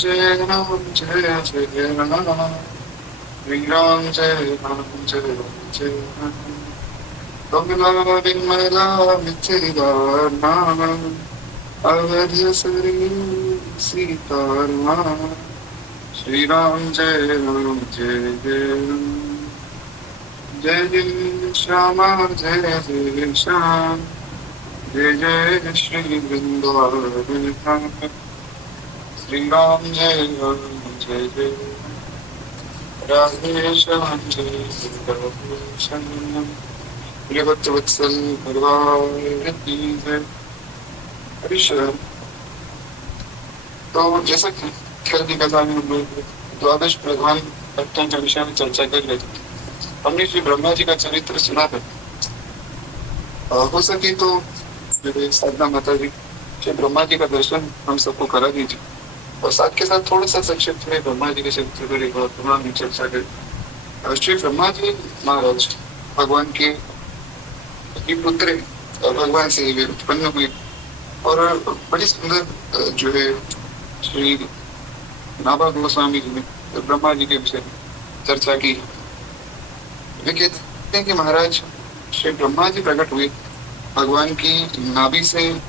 जय राम जय जय राम, श्री राम जय राम जय जय राम, कमला विमला मिथिला नाम, अवध्य श्री सीताराम, श्री राम जय जय राम, जय जय श्यामा जय जय श्याम, जय जय श्री वृंदावन धाम, श्री राम जय जय राधे श्याम जय राधे श्याम, प्रिय भक्तवत्सल भगवान की जय। हरिशरण। तो जैसा कि कल की कथा में हम लोग द्वादश प्रधान भक्तों के विषय में चर्चा कर रहे थे, हमने श्री ब्रह्मा जी का चरित्र सुना था। हो सके तो मेरे साधना माता जी श्री ब्रह्मा जी का दर्शन हम सबको करा दीजिए, और साथ के साथ थोड़ा सा संक्षिप्त में ब्रह्मा जी के चरित्र पर एक और चर्चा करें। श्री ब्रह्मा जी महाराज भगवान के पुत्र और भगवान से वे उत्पन्न हुए, और बड़ी सुंदर जो है श्री नाभा गोस्वामी जी ने ब्रह्मा जी के विषय में चर्चा की। वे कहते हैं कि महाराज श्री ब्रह्मा जी प्रकट हुए, भगवान की नाभि से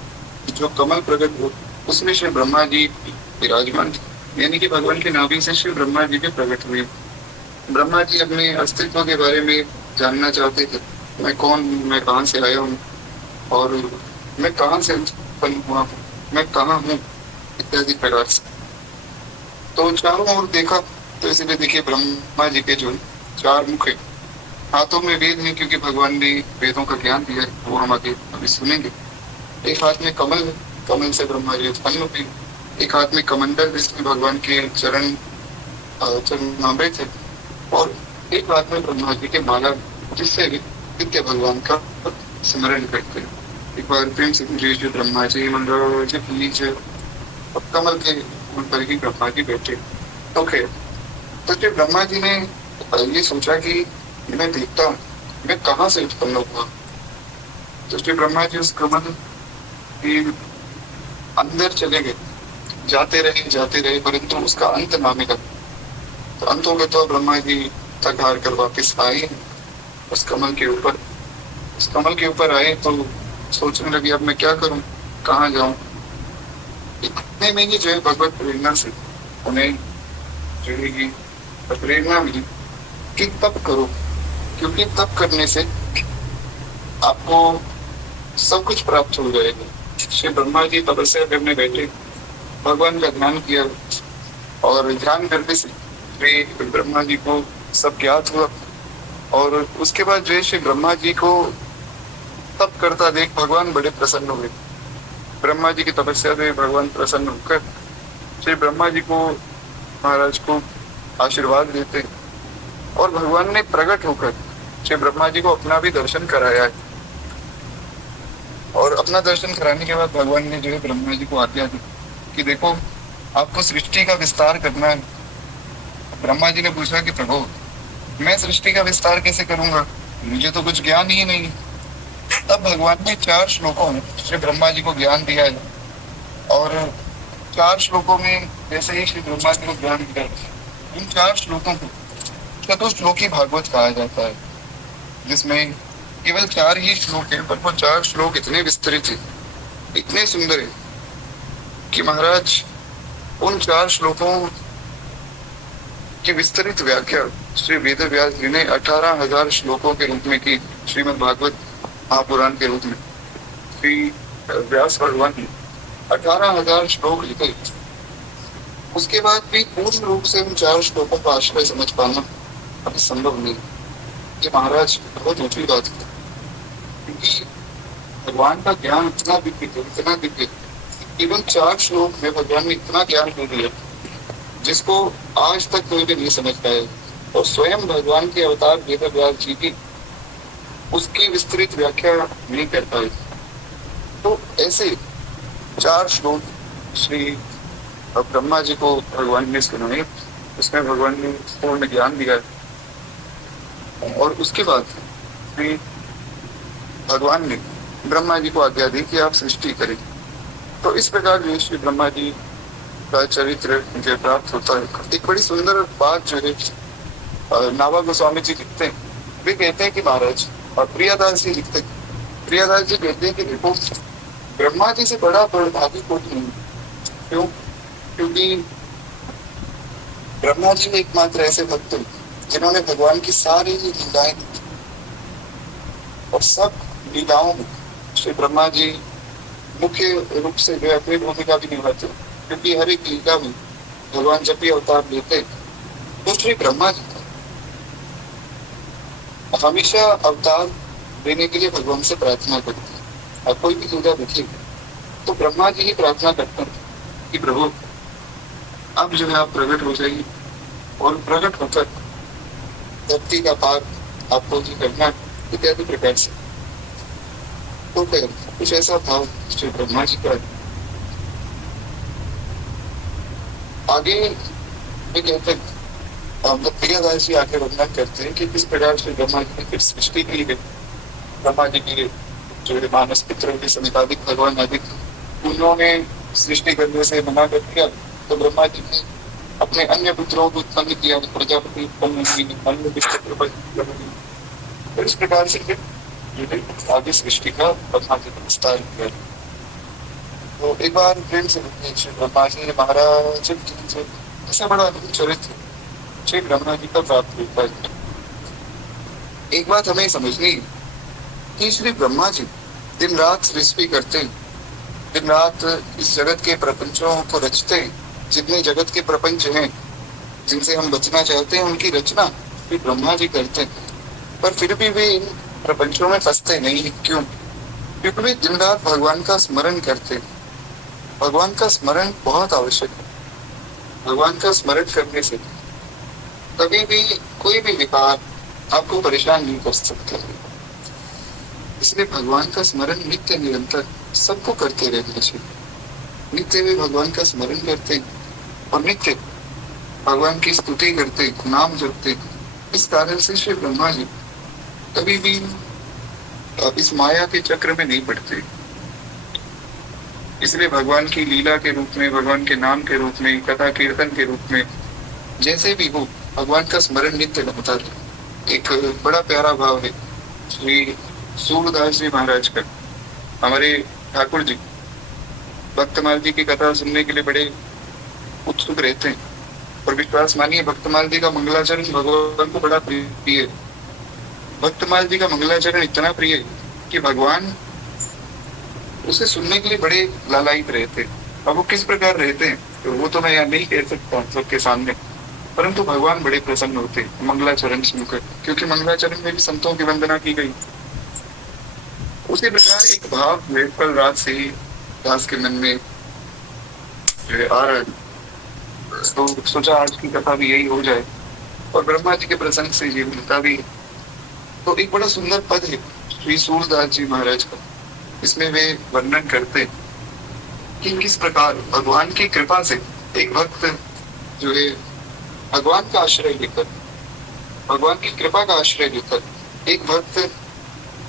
जो कमल प्रकट हुआ उसमें श्री ब्रह्मा जी विराजमान थे, यानी कि भगवान की नाभि से श्री ब्रह्मा जी भी प्रकट हुए। ब्रह्मा जी अपने अस्तित्व के बारे में जानना चाहते थे, मैं कौन हूँ, मैं कहाँ से आया हूँ, और मैं कहाँ से उत्पन्न हुआ हूँ, मैं कहाँ हूँ, इत्यादि प्रकार से। तो चारों ओर देखा तो इसलिए देखिए ब्रह्मा जी के जो 4 मुख है, हाथों में वेद है क्योंकि भगवान ने वेदों का ज्ञान दिया है, वो हम आगे अभी सुनेंगे। एक हाथ में कमल है, कमल से ब्रह्मा जी उत्पन्न हुए। एक हाथ में कमंडल जिसमें भगवान के चरणामृत है, और एक हाथ में ब्रह्मा जी के माला जिससे नित्य भगवान का स्मरण करते हैं। एक बार प्रेम से पूजिए ब्रह्मा जी मंगल कीजिए, और कमल के ऊपर ही ब्रह्मा जी बैठे। ओके, तो श्री ब्रह्मा जी ने ये सोचा कि मैं देखता हूँ मैं कहाँ से उत्पन्न हुआ। तो श्री ब्रह्मा जी उस कमल के अंदर चले गए, जाते रहे, परंतु उसका अंत ना मिला। तो अंत हो गया तो ब्रह्मा जी थक हार कर वापिस आए उस कमल के ऊपर। उस कमल के ऊपर आए तो सोचने लगे अब मैं क्या करूं, कहाँ जाऊं। इतने में ही जो है भगवत प्रेरणा से उन्हें जो है प्रेरणा मिली कि तप करो, क्योंकि तप करने से आपको सब कुछ प्राप्त हो जाएगा। श्री ब्रह्मा जी तपस्या करने बैठे, भगवान का ध्यान किया, और ध्यान करने से श्री ब्रह्मा जी को सब ज्ञात हुआ। और उसके बाद जो श्री ब्रह्मा जी को तप करता देख भगवान बड़े प्रसन्न हुए। ब्रह्मा जी की तपस्या से भगवान प्रसन्न होकर श्री ब्रह्मा जी को महाराज को आशीर्वाद देते, और भगवान ने प्रकट होकर श्री ब्रह्मा जी को अपना भी दर्शन कराया है। और अपना दर्शन कराने के बाद भगवान ने जो है ब्रह्मा जी को आज्ञा दी कि देखो आपको सृष्टि का विस्तार करना है। ब्रह्मा जी ने पूछा कि प्रभु मैं सृष्टि का विस्तार कैसे करूंगा, मुझे तो कुछ ज्ञान ही नहीं। तब भगवान ने 4 श्लोकों में श्री ब्रह्मा जी को ज्ञान दिया है, और 4 श्लोकों में जैसे ही श्री ब्रह्मा जी को ज्ञान दिया, इन 4 श्लोकों को चतुश्लोकी भागवत कहा जाता है, जिसमें केवल 4 ही श्लोक है, पर वो 4 श्लोक इतने विस्तृत है, इतने सुंदर है कि महाराज उन 4 श्लोकों की विस्तृत व्याख्या श्री वेद व्यास जी ने 18,000 श्लोकों के रूप में की। श्रीमद् भागवत महापुराण के रूप में श्री व्यास भगवान ने 18,000 श्लोक लिखे। उसके बाद भी पूर्ण रूप से उन 4 श्लोकों का आश्रय समझ पाना अभी संभव नहीं। ये महाराज बहुत ऊंची बात है, क्योंकि भगवान का ज्ञान इतना दिव्य है, इतना दिव्य, केवल 4 श्लोक में भगवान ने इतना ज्ञान दे दिया जिसको आज तक कोई भी नहीं समझ पाए। और स्वयं भगवान के अवतार वेद व्यास जी भी उसकी विस्तृत व्याख्या नहीं कर पाए। तो ऐसे 4 श्लोक श्री ब्रह्मा जी को भगवान ने सुनाए, उसमें भगवान ने पूर्ण ज्ञान दिया। और उसके बाद भगवान ने ब्रह्मा जी को आज्ञा दी कि आप सृष्टि करें। तो इस प्रकार जो श्री ब्रह्मा जी का चरित्र मुझे प्राप्त होता है। एक बड़ी सुंदर बात जो है नाभा गोस्वामी जी लिखते हैं, वे कहते हैं कि महाराज, और प्रियादास जी लिखते हैं, प्रियादास जी कहते हैं कि देखो, ब्रह्मा जी से बड़ा भागी कोई नहीं। क्यों? क्योंकि ब्रह्मा जी एकमात्र ऐसे भक्त हैं जिन्होंने भगवान की सारी लीलाएं देखी, और सब लीलाओं में श्री ब्रह्मा जी मुख्य रूप से जो अपनी भूमिका भी निभाते, क्योंकि हर एक लीला में भगवान जब भी अवतार लेते तो श्री ब्रह्मा जी हमेशा अवतार देने के लिए भगवान से प्रार्थना करते हैं। और कोई भी लीला देखिए तो ब्रह्मा जी ही प्रार्थना करते हैं कि प्रभु अब जो है आप प्रकट हो जाइए, और प्रकट होकर धरती का पार आपको ही करना इत्यादि प्रकार से। तो फिर कुछ ऐसा भाव श्री ब्रह्मा जी का। आगे वे कहते हैं, प्रियादास जी आगे वर्णन करते हैं कि किस प्रकार से ब्रह्मा जी ने फिर सृष्टि की गई। ब्रह्मा जी की जो मानस पुत्र के समिताधिक भगवान अधिक, उन्होंने सृष्टि करने से मना कर दिया, तो ब्रह्मा जी ने अपने अन्य पुत्रों को उत्पन्न किया, प्रजापति उत्पन्न की, अन्य तो इस प्रकार से फिर आगे सृष्टि का ब्रह्मा जी ने विस्तार किया। तो एक बार प्रेम से ब्रह्मा जी महाराज ऐसा बड़ा अद्भुत चरित्र श्री ब्रह्मा जी का प्राप्त होता है। एक बात हमें समझनी कि श्री ब्रह्मा जी दिन रात सृष्टि करते हैं, दिन रात इस जगत के प्रपंचों को रचते हैं। जितने जगत के प्रपंच हैं जिनसे हम बचना चाहते हैं उनकी रचना श्री ब्रह्मा जी करते हैं, पर फिर भी वे इन प्रपंचों में फंसते नहीं। क्यों? क्योंकि वे दिन रात भगवान का स्मरण करते हैं। भगवान का स्मरण बहुत आवश्यक है। भगवान का स्मरण करने से कभी भी कोई भी विकार आपको परेशान नहीं कर सकता। इसलिए भगवान का स्मरण नित्य निरंतर सबको करते रहना चाहिए। नित्य वे भगवान का स्मरण करते और नित्य भगवान की स्तुति करते, नाम जपते। इस कारण से श्री ब्रह्मा जी कभी भी इस माया के चक्र में नहीं पड़ते। इसलिए भगवान की लीला के रूप में, भगवान के नाम के रूप में, कथा कीर्तन के रूप में, जैसे भी हो, भगवान का स्मरण नित्य होता है। एक बड़ा प्यारा भाव है श्री सूरदास जी महाराज का। हमारे ठाकुर जी भक्तमाल जी की कथा सुनने के लिए बड़े उत्सुक रहते हैं, और विश्वास मानिए भक्तमाल जी का मंगलाचरण भगवान को बड़ा प्रिय है। भक्तमाल जी का मंगलाचरण इतना प्रिय है कि भगवान उसे सुनने के लिए बड़े लालायित रहते। अब वो किस प्रकार रहते हैं तो वो तो मैं यहाँ नहीं कह सकता सबके सामने, परंतु भगवान बड़े प्रसन्न होते मंगलाचरण सुनकर, क्योंकि मंगलाचरण में भी संतों की वंदना की गई। उसी प्रकार एक भाव कल रात से ही दास के मन में आ रहा है, तो सोचा आज की कथा भी यही हो जाए, और ब्रह्मा जी के प्रसंग से ये मिलता भी है। तो एक बड़ा सुंदर पद है श्री सूरदास जी महाराज का। इसमें वे वर्णन करते कि किस प्रकार भगवान की कृपा से एक भक्त जो है भगवान का आश्रय लेकर, भगवान की कृपा का आश्रय लेकर एक भक्त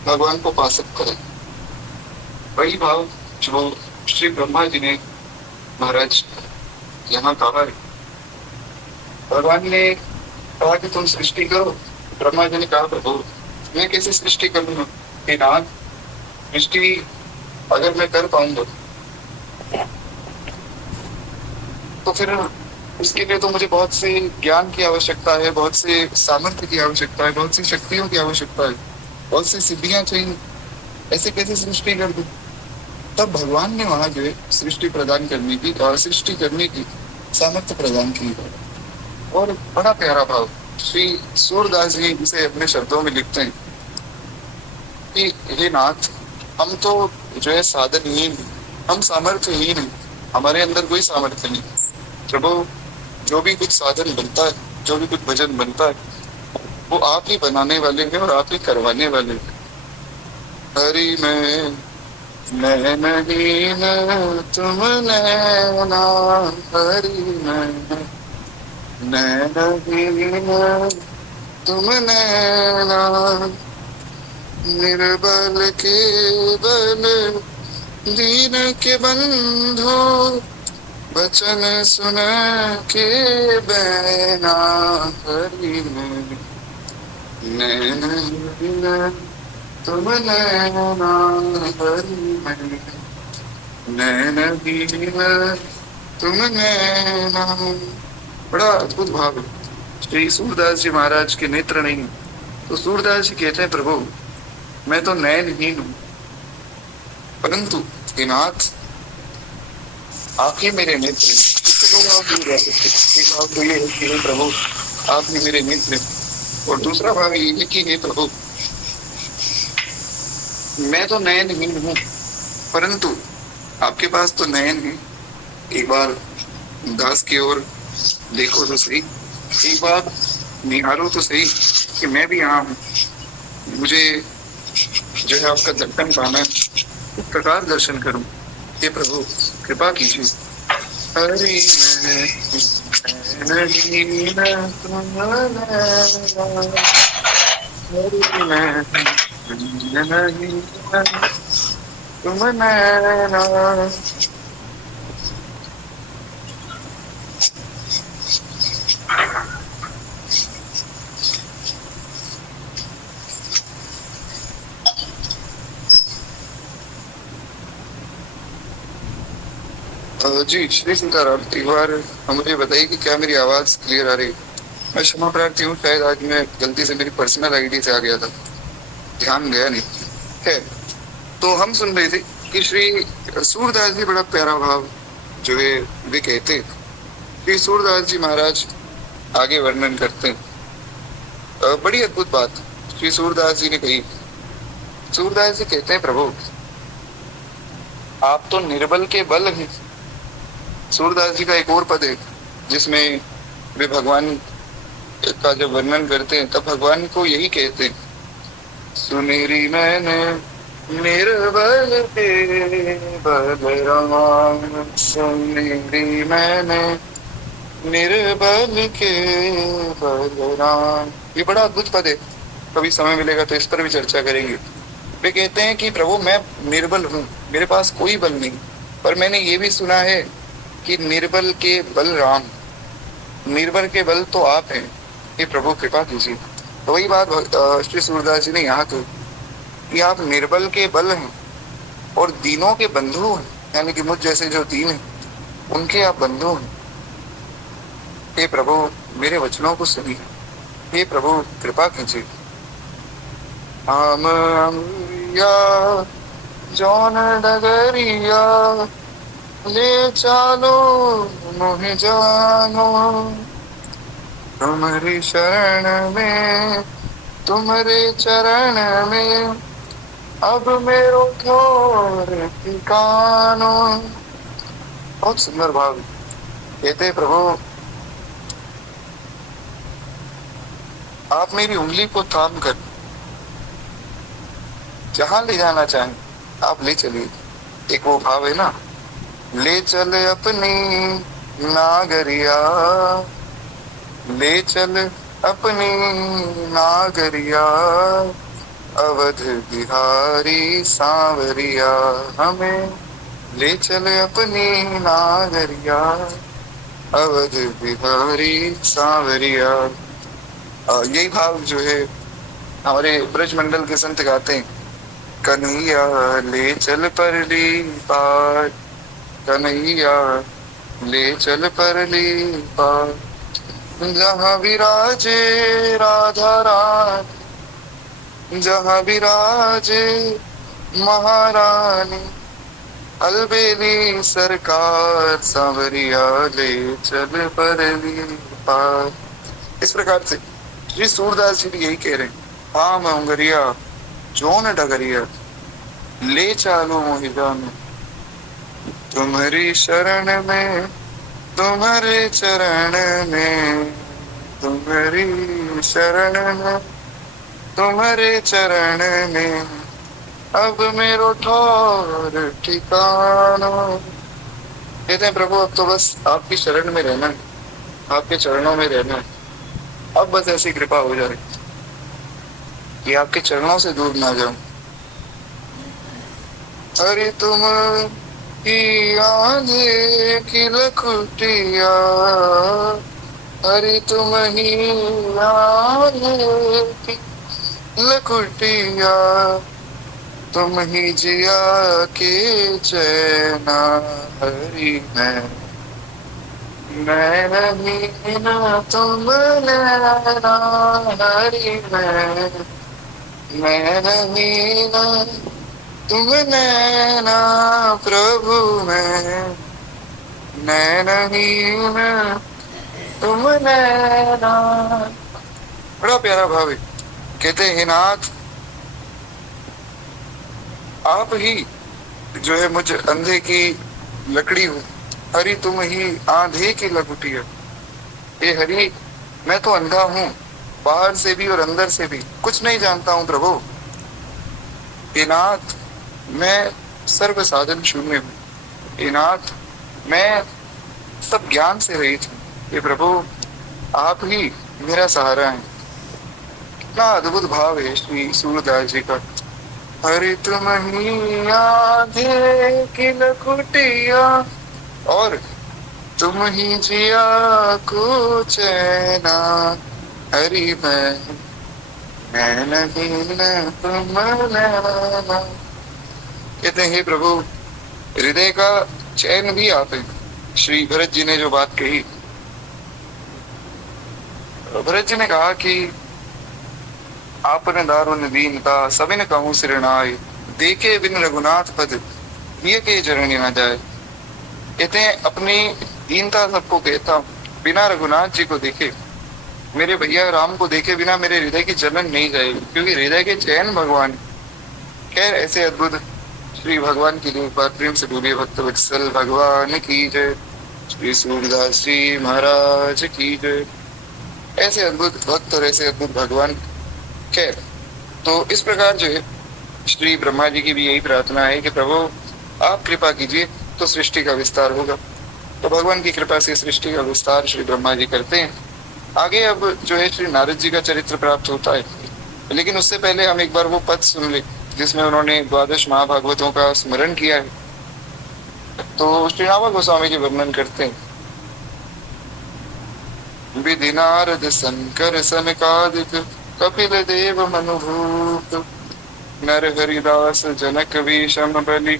भगवान को पा सकता है। वही भाव जो श्री ब्रह्मा जी ने महाराज यहाँ कहा है। भगवान ने कहा कि तुम सृष्टि करो। ब्रह्मा जी ने कहा प्रभु मैं कैसे सृष्टि करूंगा? हे नाथ, सृष्टि अगर मैं कर पाऊंगा तो फिर उसके लिए तो मुझे बहुत से ज्ञान की आवश्यकता है, बहुत से सामर्थ्य की आवश्यकता है, बहुत सी शक्तियों की आवश्यकता है, बहुत सी सिद्धियां चाहिए। ऐसे कैसे सृष्टि कर दूं? तब भगवान ने वहां जो है सृष्टि प्रदान करने की और सृष्टि करने की सामर्थ्य प्रदान की। और बड़ा प्यारा भाव श्री सूरदास जी इसे अपने शब्दों में लिखते हैं कि हे नाथ, हम तो जो है साधनहीन, हम सामर्थ्यहीन हैं, हमारे अंदर कोई सामर्थ्य नहीं। प्रभु जो भी कुछ साधन बनता है, जो भी कुछ भजन बनता है, वो आप ही बनाने वाले हैं और आप ही करवाने वाले हैं। हरि मैं नहीं न तुम नैना, हरि मैं नहीं न तुम नैना, निर्बल के बल दीन के बंधु, वचन सुन के बैना हरि में, नैन हीन तुम नैना हरि में, नैन हीन तुम नैना। बड़ा अद्भुत भाव है। श्री सूरदास जी महाराज के नेत्र नहीं तो सूरदास जी कहते हैं प्रभु मैं तो नयनहीन हूं, परंतु हे नाथ आप ही मेरे नेत्र हैं। इससे दो भाव दूर रह सकते। एक भाव तो ये है कि हे प्रभु आप ही मेरे नेत्र हैं, और दूसरा भाव ये है कि हे प्रभु मैं तो नयनहीन हूं, परंतु आपके पास तो नयन है। एक बार दास की ओर देखो तो सही, एक बार निहारो तो सही कि मैं भी यहाँ हूँ, मुझे जो है आपका दर्शन पाना है, इस प्रकार दर्शन करूं। हे प्रभु कृपा कीजिए। हरि तुम नैना। जी श्री सीताराम, एक बार मुझे बताइए कि क्या मेरी आवाज क्लियर आ रही है? मैं क्षमा प्रार्थी हूँ, शायद आज मैं गलती से मेरी पर्सनल आईडी से आ गया था, ध्यान गया नहीं है। तो हम सुन रहे थे कि श्री सूरदास जी बड़ा प्यारा भाव जो है वे कहते हैं। श्री सूरदास जी महाराज आगे वर्णन करते हैं, बड़ी अद्भुत बात श्री सूरदास जी ने कही। सूरदास जी कहते हैं प्रभु आप तो निर्बल के बल हैं। सूरदास जी का एक और पद है जिसमें वे भगवान का जब वर्णन करते हैं तब भगवान को यही कहते हैं, सुनेरी मैंने निर्बल के बलराम, सुनेरी मैंने निर्बल के बलराम। ये बड़ा अद्भुत पद है, कभी समय मिलेगा तो इस पर भी चर्चा करेंगे। वे कहते हैं कि प्रभु मैं निर्बल हूँ, मेरे पास कोई बल नहीं, पर मैंने ये भी सुना है कि निर्बल के बलराम, निर्बल के बल तो आप हैं, ये प्रभु कृपा कीजिए। तो वही बात श्री सूरदास जी ने यहाँ कही कि आप निर्बल के बल हैं और दीनों के बंधु हैं, यानी कि मुझ जैसे जो दीन हैं उनके आप बंधु हैं। हे प्रभु मेरे वचनों को सुनिए, हे प्रभु कृपा कीजिए। आम अमरिया जौन डगरिया ले चालो मोहि जानो, तुम्हारी शरण में तुम्हारे चरण में अब मेरो ठोर ठिकानो। बहुत सुंदर भाव कहते प्रभु आप मेरी उंगली को थाम कर जहां ले जाना चाहें आप ले चलिए। एक वो भाव है ना, ले चल अपनी नागरिया, ले चल अपनी नागरिया, अवध बिहारी सांवरिया, हमें ले चल अपनी नागरिया, अवध बिहारी सांवरिया। यही भाव जो है हमारे ब्रज मंडल के संत गाते हैं, कन्हैया ले चल परली पार, कन्हैया ले चल परली पार, जहाँ विराजे राधा रानी, जहाँ विराजे महारानी, अलबेली सरकार सांवरिया ले चल परली पार। इस प्रकार से श्री सूरदास जी भी यही कह रहे हैं, हाँ मैं उंगरिया जोन डगरिया ले चालो मोहि जानो, तुम्हारी शरण में तुम्हारे चरण में, तुम्हारी शरण में तुम्हारे चरण में अब मेरो ठौर ठिकानो। कहते हैं प्रभु अब तो बस आपकी शरण में रहना है, आपके चरणों में रहना है। अब बस ऐसी कृपा हो जाए कि आपके चरणों से दूर ना जाऊं। हरि तुम कि आंधे की लकुटिया, हरि तुम ही आंधे की लकुटिया, तुम ही जिया के चैना, हरि मैं नहीं ना तुम नैना, हरि मैं नहीं ना तुम नैना, प्रभु मैं नहीं ना तुम नैना। बड़ा प्यारा भाव है। कहते हैं नाथ, आप ही जो है मुझ अंधे की लकड़ी हो, हरि तुम ही आंधे की लकुटी है। हे हरि, मैं तो अंधा हूँ, बाहर से भी और अंदर से भी कुछ नहीं जानता हूँ प्रभु। हे नाथ, मैं सर्व साधन शून्य हूँ। हे नाथ, मैं सब ज्ञान से रहित हूँ। हे प्रभु, आप ही मेरा सहारा है। कितना अद्भुत भाव है श्री सूरदास जी का। हरि तुम ही आंधे की लकुटिया, और तुम ही जिया को चैना, हरि मैं नहीं न तुम नैना। कहते हैं प्रभु, हृदय का चैन भी आप है। श्री भरत जी ने जो बात कही, भरत जी ने कहा कि आपने दारुण दीनता सबिन कहूँ सिरनाय, देखे बिन रघुनाथ पद ये के चरण न जाए। कहते हैं अपनी दीनता सबको कहता हूँ, बिना रघुनाथ जी को देखे, मेरे भैया राम को देखे बिना मेरे हृदय की जलन नहीं जाएगी, क्योंकि हृदय के चैन भगवान। खैर, ऐसे अद्भुत श्री भगवान की एक बार प्रेम से बोलिए, भक्त वत्सल भगवान की जय, श्री सूरदास जी महाराज की जय। ऐसे अद्भुत भक्त और ऐसे अद्भुत भगवान। खैर, तो इस प्रकार जो है श्री ब्रह्मा जी की भी यही प्रार्थना है कि प्रभु आप कृपा कीजिए तो सृष्टि का विस्तार होगा। तो भगवान की कृपा से सृष्टि का विस्तार श्री ब्रह्मा जी करते हैं। आगे अब जो है श्री नारद जी का चरित्र प्राप्त होता है, लेकिन उससे पहले हम एक बार वो पद सुन ले जिसमें उन्होंने द्वादश महाभागवतों का स्मरण किया है। तो श्री नामक गोस्वामी जी वर्णन करते हैं, विधि नारद शंकर सनकादिक कपिल देव मनुभूत, नर हरिदास जनक विषम बलि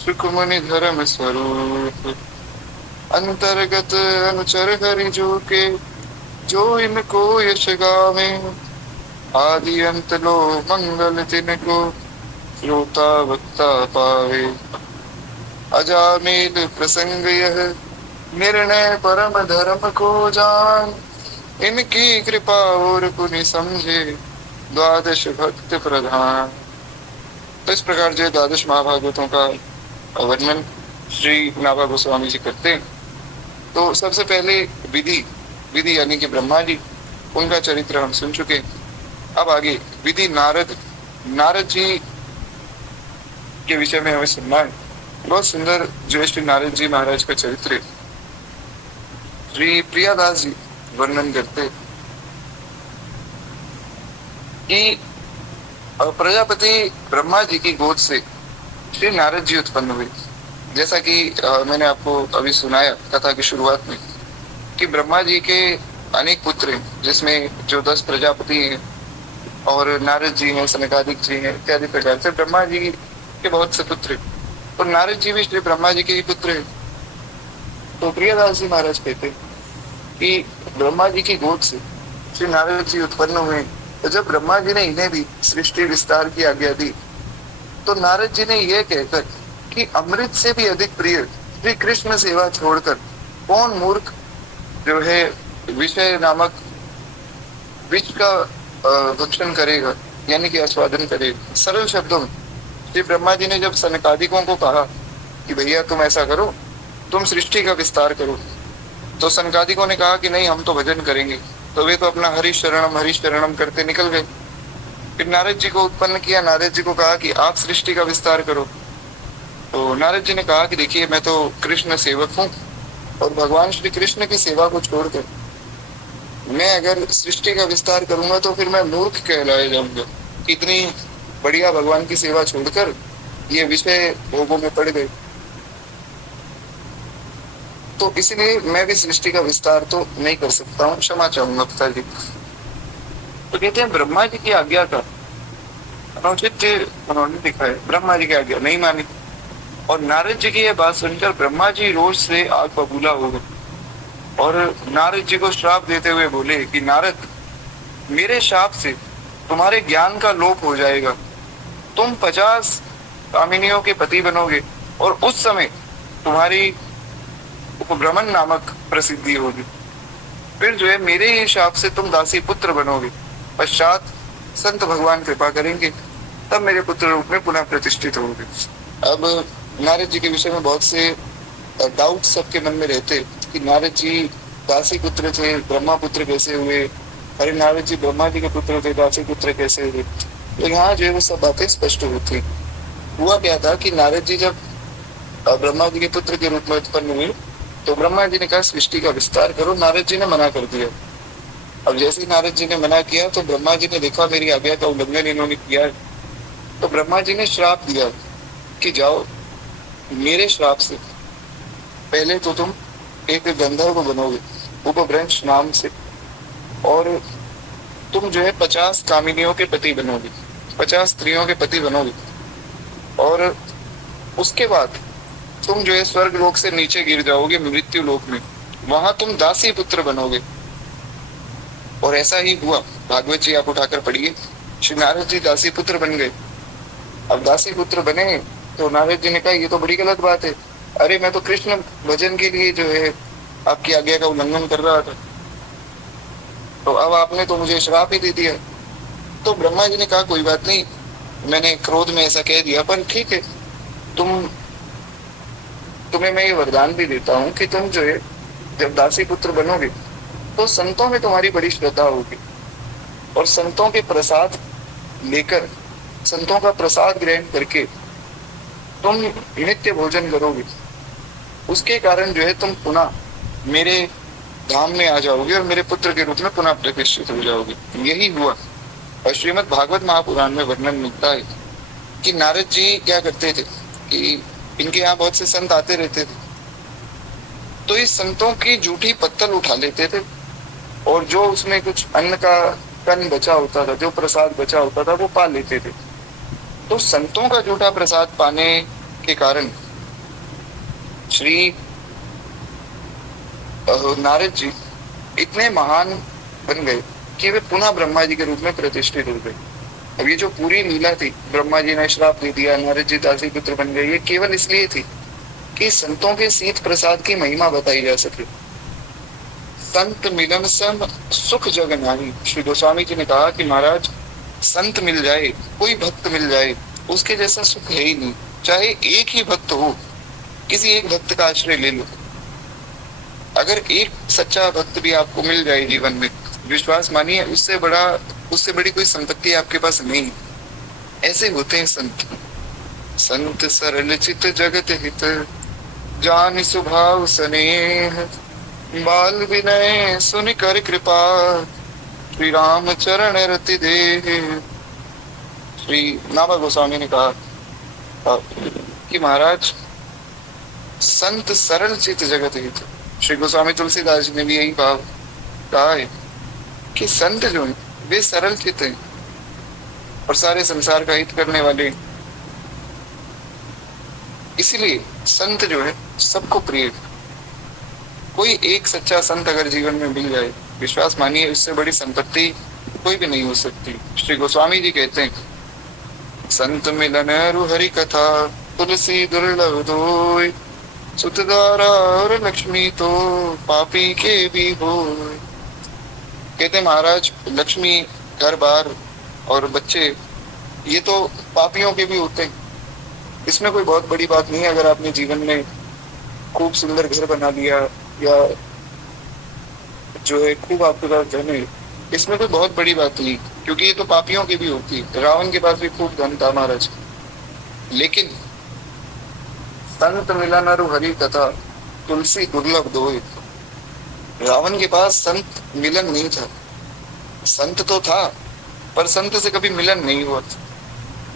सुख मुनि धर्म स्वरूप, अंतर्गत अनुचर हरि जो के, जो इनको यश गावे, आदि अंत लो मंगल तिनको, श्रोता वक्ता पावे। अजामिल प्रसंग यह, निर्णय परम धर्म को जान, इनकी कृपा और पुनि समझे, द्वादश भक्त प्रधान। तो इस प्रकार जो द्वादश महाभागवतों का वर्णन श्री नाभा गोस्वामी जी करते हैं। तो सबसे पहले विधि विधि यानी कि ब्रह्मा जी, उनका चरित्र हम सुन चुके। अब आगे विधि नारद नारद जी के विषय में हमें सुनना है। बहुत सुंदर जो श्री नारद जी महाराज का चरित्र है। श्री प्रियादास जी वर्णन करते कि प्रजापति ब्रह्मा जी की गोद से श्री नारद जी उत्पन्न हुए। जैसा कि मैंने आपको अभी सुनाया कथा की शुरुआत में कि ब्रह्मा जी के अनेक पुत्र हैं, जिसमें जो 10 प्रजापति हैं और नारद जी हैं, सनकादिक जी हैं, इत्यादि प्रकार से ब्रह्मा जी के बहुत से पुत्र हैं, और नारद जी भी श्री ब्रह्मा जी के ही पुत्र हैं। तो प्रियदास जी महाराज कहते हैं कि ब्रह्मा जी की गोद से श्री नारद जी उत्पन्न हुए। तो जब ब्रह्मा जी ने इन्हें भी सृष्टि विस्तार की आज्ञा दी, तो नारद जी ने यह कहकर कि अमृत से भी अधिक प्रिय श्री कृष्ण सेवा छोड़कर कौन मूर्ख जो है विषय नामक विष का भक्षण करेगा, यानी कि आस्वादन करेगा। सरल शब्दों में श्री ब्रह्मा जी ने जब सनकादिकों को कहा कि भैया तुम ऐसा करो, तुम सृष्टि का विस्तार करो, तो सनकादिकों ने कहा कि नहीं, हम तो भजन करेंगे। तो वे तो अपना हरि शरणम करते निकल गए। फिर नारद जी को उत्पन्न किया, नारद जी को कहा कि आप सृष्टि का विस्तार करो। तो नारद जी ने कहा कि देखिए, मैं तो कृष्ण सेवक हूँ, और भगवान श्री कृष्ण की सेवा को छोड़कर मैं अगर सृष्टि का विस्तार करूंगा तो फिर मैं मूर्ख कहलाया जाऊंगा। इतनी बढ़िया भगवान की सेवा छोड़कर ये विषय भोगों में पड़ गए। तो इसलिए मैं भी सृष्टि का विस्तार तो नहीं कर सकता हूँ, क्षमा चाहूंगा पिताजी। तो कहते हैं ब्रह्मा जी की आज्ञा का अनुचित उन्होंने दिखाया, ब्रह्मा जी की आज्ञा नहीं मानी और नारद जी की यह बात सुनकर ब्रह्मा जी रोष से आग बबूला हो गए और नारद जी को श्राप देते हुए बोले कि नारद, मेरे श्राप से तुम्हारे ज्ञान का लोप हो जाएगा, तुम 50 कामिनियों के पति बनोगे और उस समय तुम्हारी उपभ्रमण नामक प्रसिद्धि होगी। फिर जो है मेरे ही शाप से तुम दासी पुत्र बनोगे, पश्चात संत भगवान कृपा करेंगे, तब मेरे पुत्र रूप में पुनः प्रतिष्ठित होंगे। अब नारद जी के विषय में बहुत से डाउट सबके मन में रहते कि नारद जी दासी पुत्र थे, ब्रह्मा पुत्र कैसे हुए, अरे नारद जी ब्रह्मा जी के पुत्र थे, दासी पुत्र कैसे हुए। तो यहाँ जो है वो सब बातें स्पष्ट होती। हुआ क्या था कि नारद जी जब ब्रह्मा जी के पुत्र के रूप में उत्पन्न हुए तो ब्रह्मा जी ने कहा सृष्टि का विस्तार करो, नारद जी ने मना कर दिया। अब जैसे ही नारद जी ने मना किया तो ब्रह्मा जी ने देखा मेरी आज्ञा का उल्लंघन इन्होंने किया, तो ब्रह्मा जी ने श्राप दिया कि जाओ मेरे श्राप से पहले तो तुम एक गंधर्व बनोगे उपभ्रंश नाम से, और तुम जो है 50 कामिनियों के पति बनोगे, 50 स्त्रियों के पति बनोगे, और उसके बाद तुम जो है स्वर्ग लोक से नीचे गिर जाओगे मृत्यु लोक में, वहां तुम दासी पुत्र बनोगे। और ऐसा ही हुआ, भागवत जी आप उठाकर पढ़िए, श्री नारद जी दासी पुत्र बन गए। अब दासी पुत्र बने तो नारद जी ने कहा ये तो बड़ी गलत बात है, अरे मैं तो कृष्ण भजन के लिए जो है आपकी आज्ञा का उल्लंघन कर रहा था, तो अब आपने तो मुझे श्राप ही दे दिया। तो ब्रह्मा जी ने कहा कोई बात नहीं, मैंने क्रोध में ऐसा कह दिया, पर ठीक है, तुम्हें मैं ये वरदान भी देता हूँ कि तुम जो है जब दासी पुत्र बनोगे तो संतों में तुम्हारी बड़ी श्रद्धा होगी और संतों के प्रसाद लेकर, संतों का प्रसाद ग्रहण करके तुम नित्य भोजन करोगे, उसके कारण जो है तुम पुनः मेरे धाम में आ जाओगे और मेरे पुत्र के रूप में पुनः प्रतिष्ठित हो जाओगे। यही हुआ। और श्रीमद् भागवत महापुराण में वर्णन मिलता है कि नारद जी क्या करते थे कि इनके यहाँ बहुत से संत आते रहते थे, तो इस संतों की जूठी पत्तल उठा लेते थे और जो उसमें कुछ अन्न का कण बचा होता था, जो प्रसाद बचा होता था, वो पा लेते थे। तो संतों का जूठा प्रसाद पाने के कारण श्री नारद जी इतने महान बन गए कि वे पुनः ब्रह्मा जी के रूप में प्रतिष्ठित हो गए। अब ये जो पूरी लीला थी, ब्रह्मा जी ने श्राप दे दिया, नारद जी दासी पुत्र बन गए, ये केवल इसलिए थी कि संतों के शीत प्रसाद की महिमा बताई जा सके। संत मिलन सम सुख जग नाही, श्री गोस्वामी जी ने कहा कि महाराज संत मिल जाए, कोई भक्त मिल जाए, उसके जैसा सुख है ही नहीं। चाहे एक ही भक्त हो, किसी एक भक्त का आश्रय ले लो, अगर एक सच्चा भक्त भी आपको मिल जाए जीवन में, विश्वास मानिए उससे बड़ी कोई संपत्ति आपके पास नहीं। ऐसे होते हैं संत। संत सरल चित जगत हित, जान स्वभाव स्नेह, बाल विनय सुन कर कृपा, श्री राम चरण रति देह। श्री नाभा गोस्वामी ने कहा कि महाराज संत सरल चित जगत हित। श्री गोस्वामी तुलसीदास जी ने भी यही कहा है कि संत जो है वे सरल चित हैं और सारे संसार का हित करने वाले। इसलिए संत जो है सबको प्रिय। कोई एक सच्चा संत अगर जीवन में मिल जाए, विश्वास मानिए उससे बड़ी संपत्ति कोई भी नहीं हो सकती। श्री गोस्वामी जी कहते हैं संत मिलन हरि कथा, तुलसी दुर्लभ दोय, सुत द्वारा और लक्ष्मी तो पापी के भी हो। कहते महाराज लक्ष्मी, घर बार और बच्चे ये तो पापियों के भी होते हैं, इसमें कोई बहुत बड़ी बात नहीं है। अगर आपने जीवन में खूब सुंदर घर बना लिया या जो है खूब आपके पास धन है, इसमें कोई बहुत बड़ी बात नहीं, क्योंकि ये तो पापियों की भी होती है। रावण के पास भी खूब धन था महाराज, लेकिन संत मिलन हरि कथा, तुलसी दुर्लभ दोय। रावण के पास संत मिलन नहीं था, संत तो था पर संत से कभी मिलन नहीं हुआ।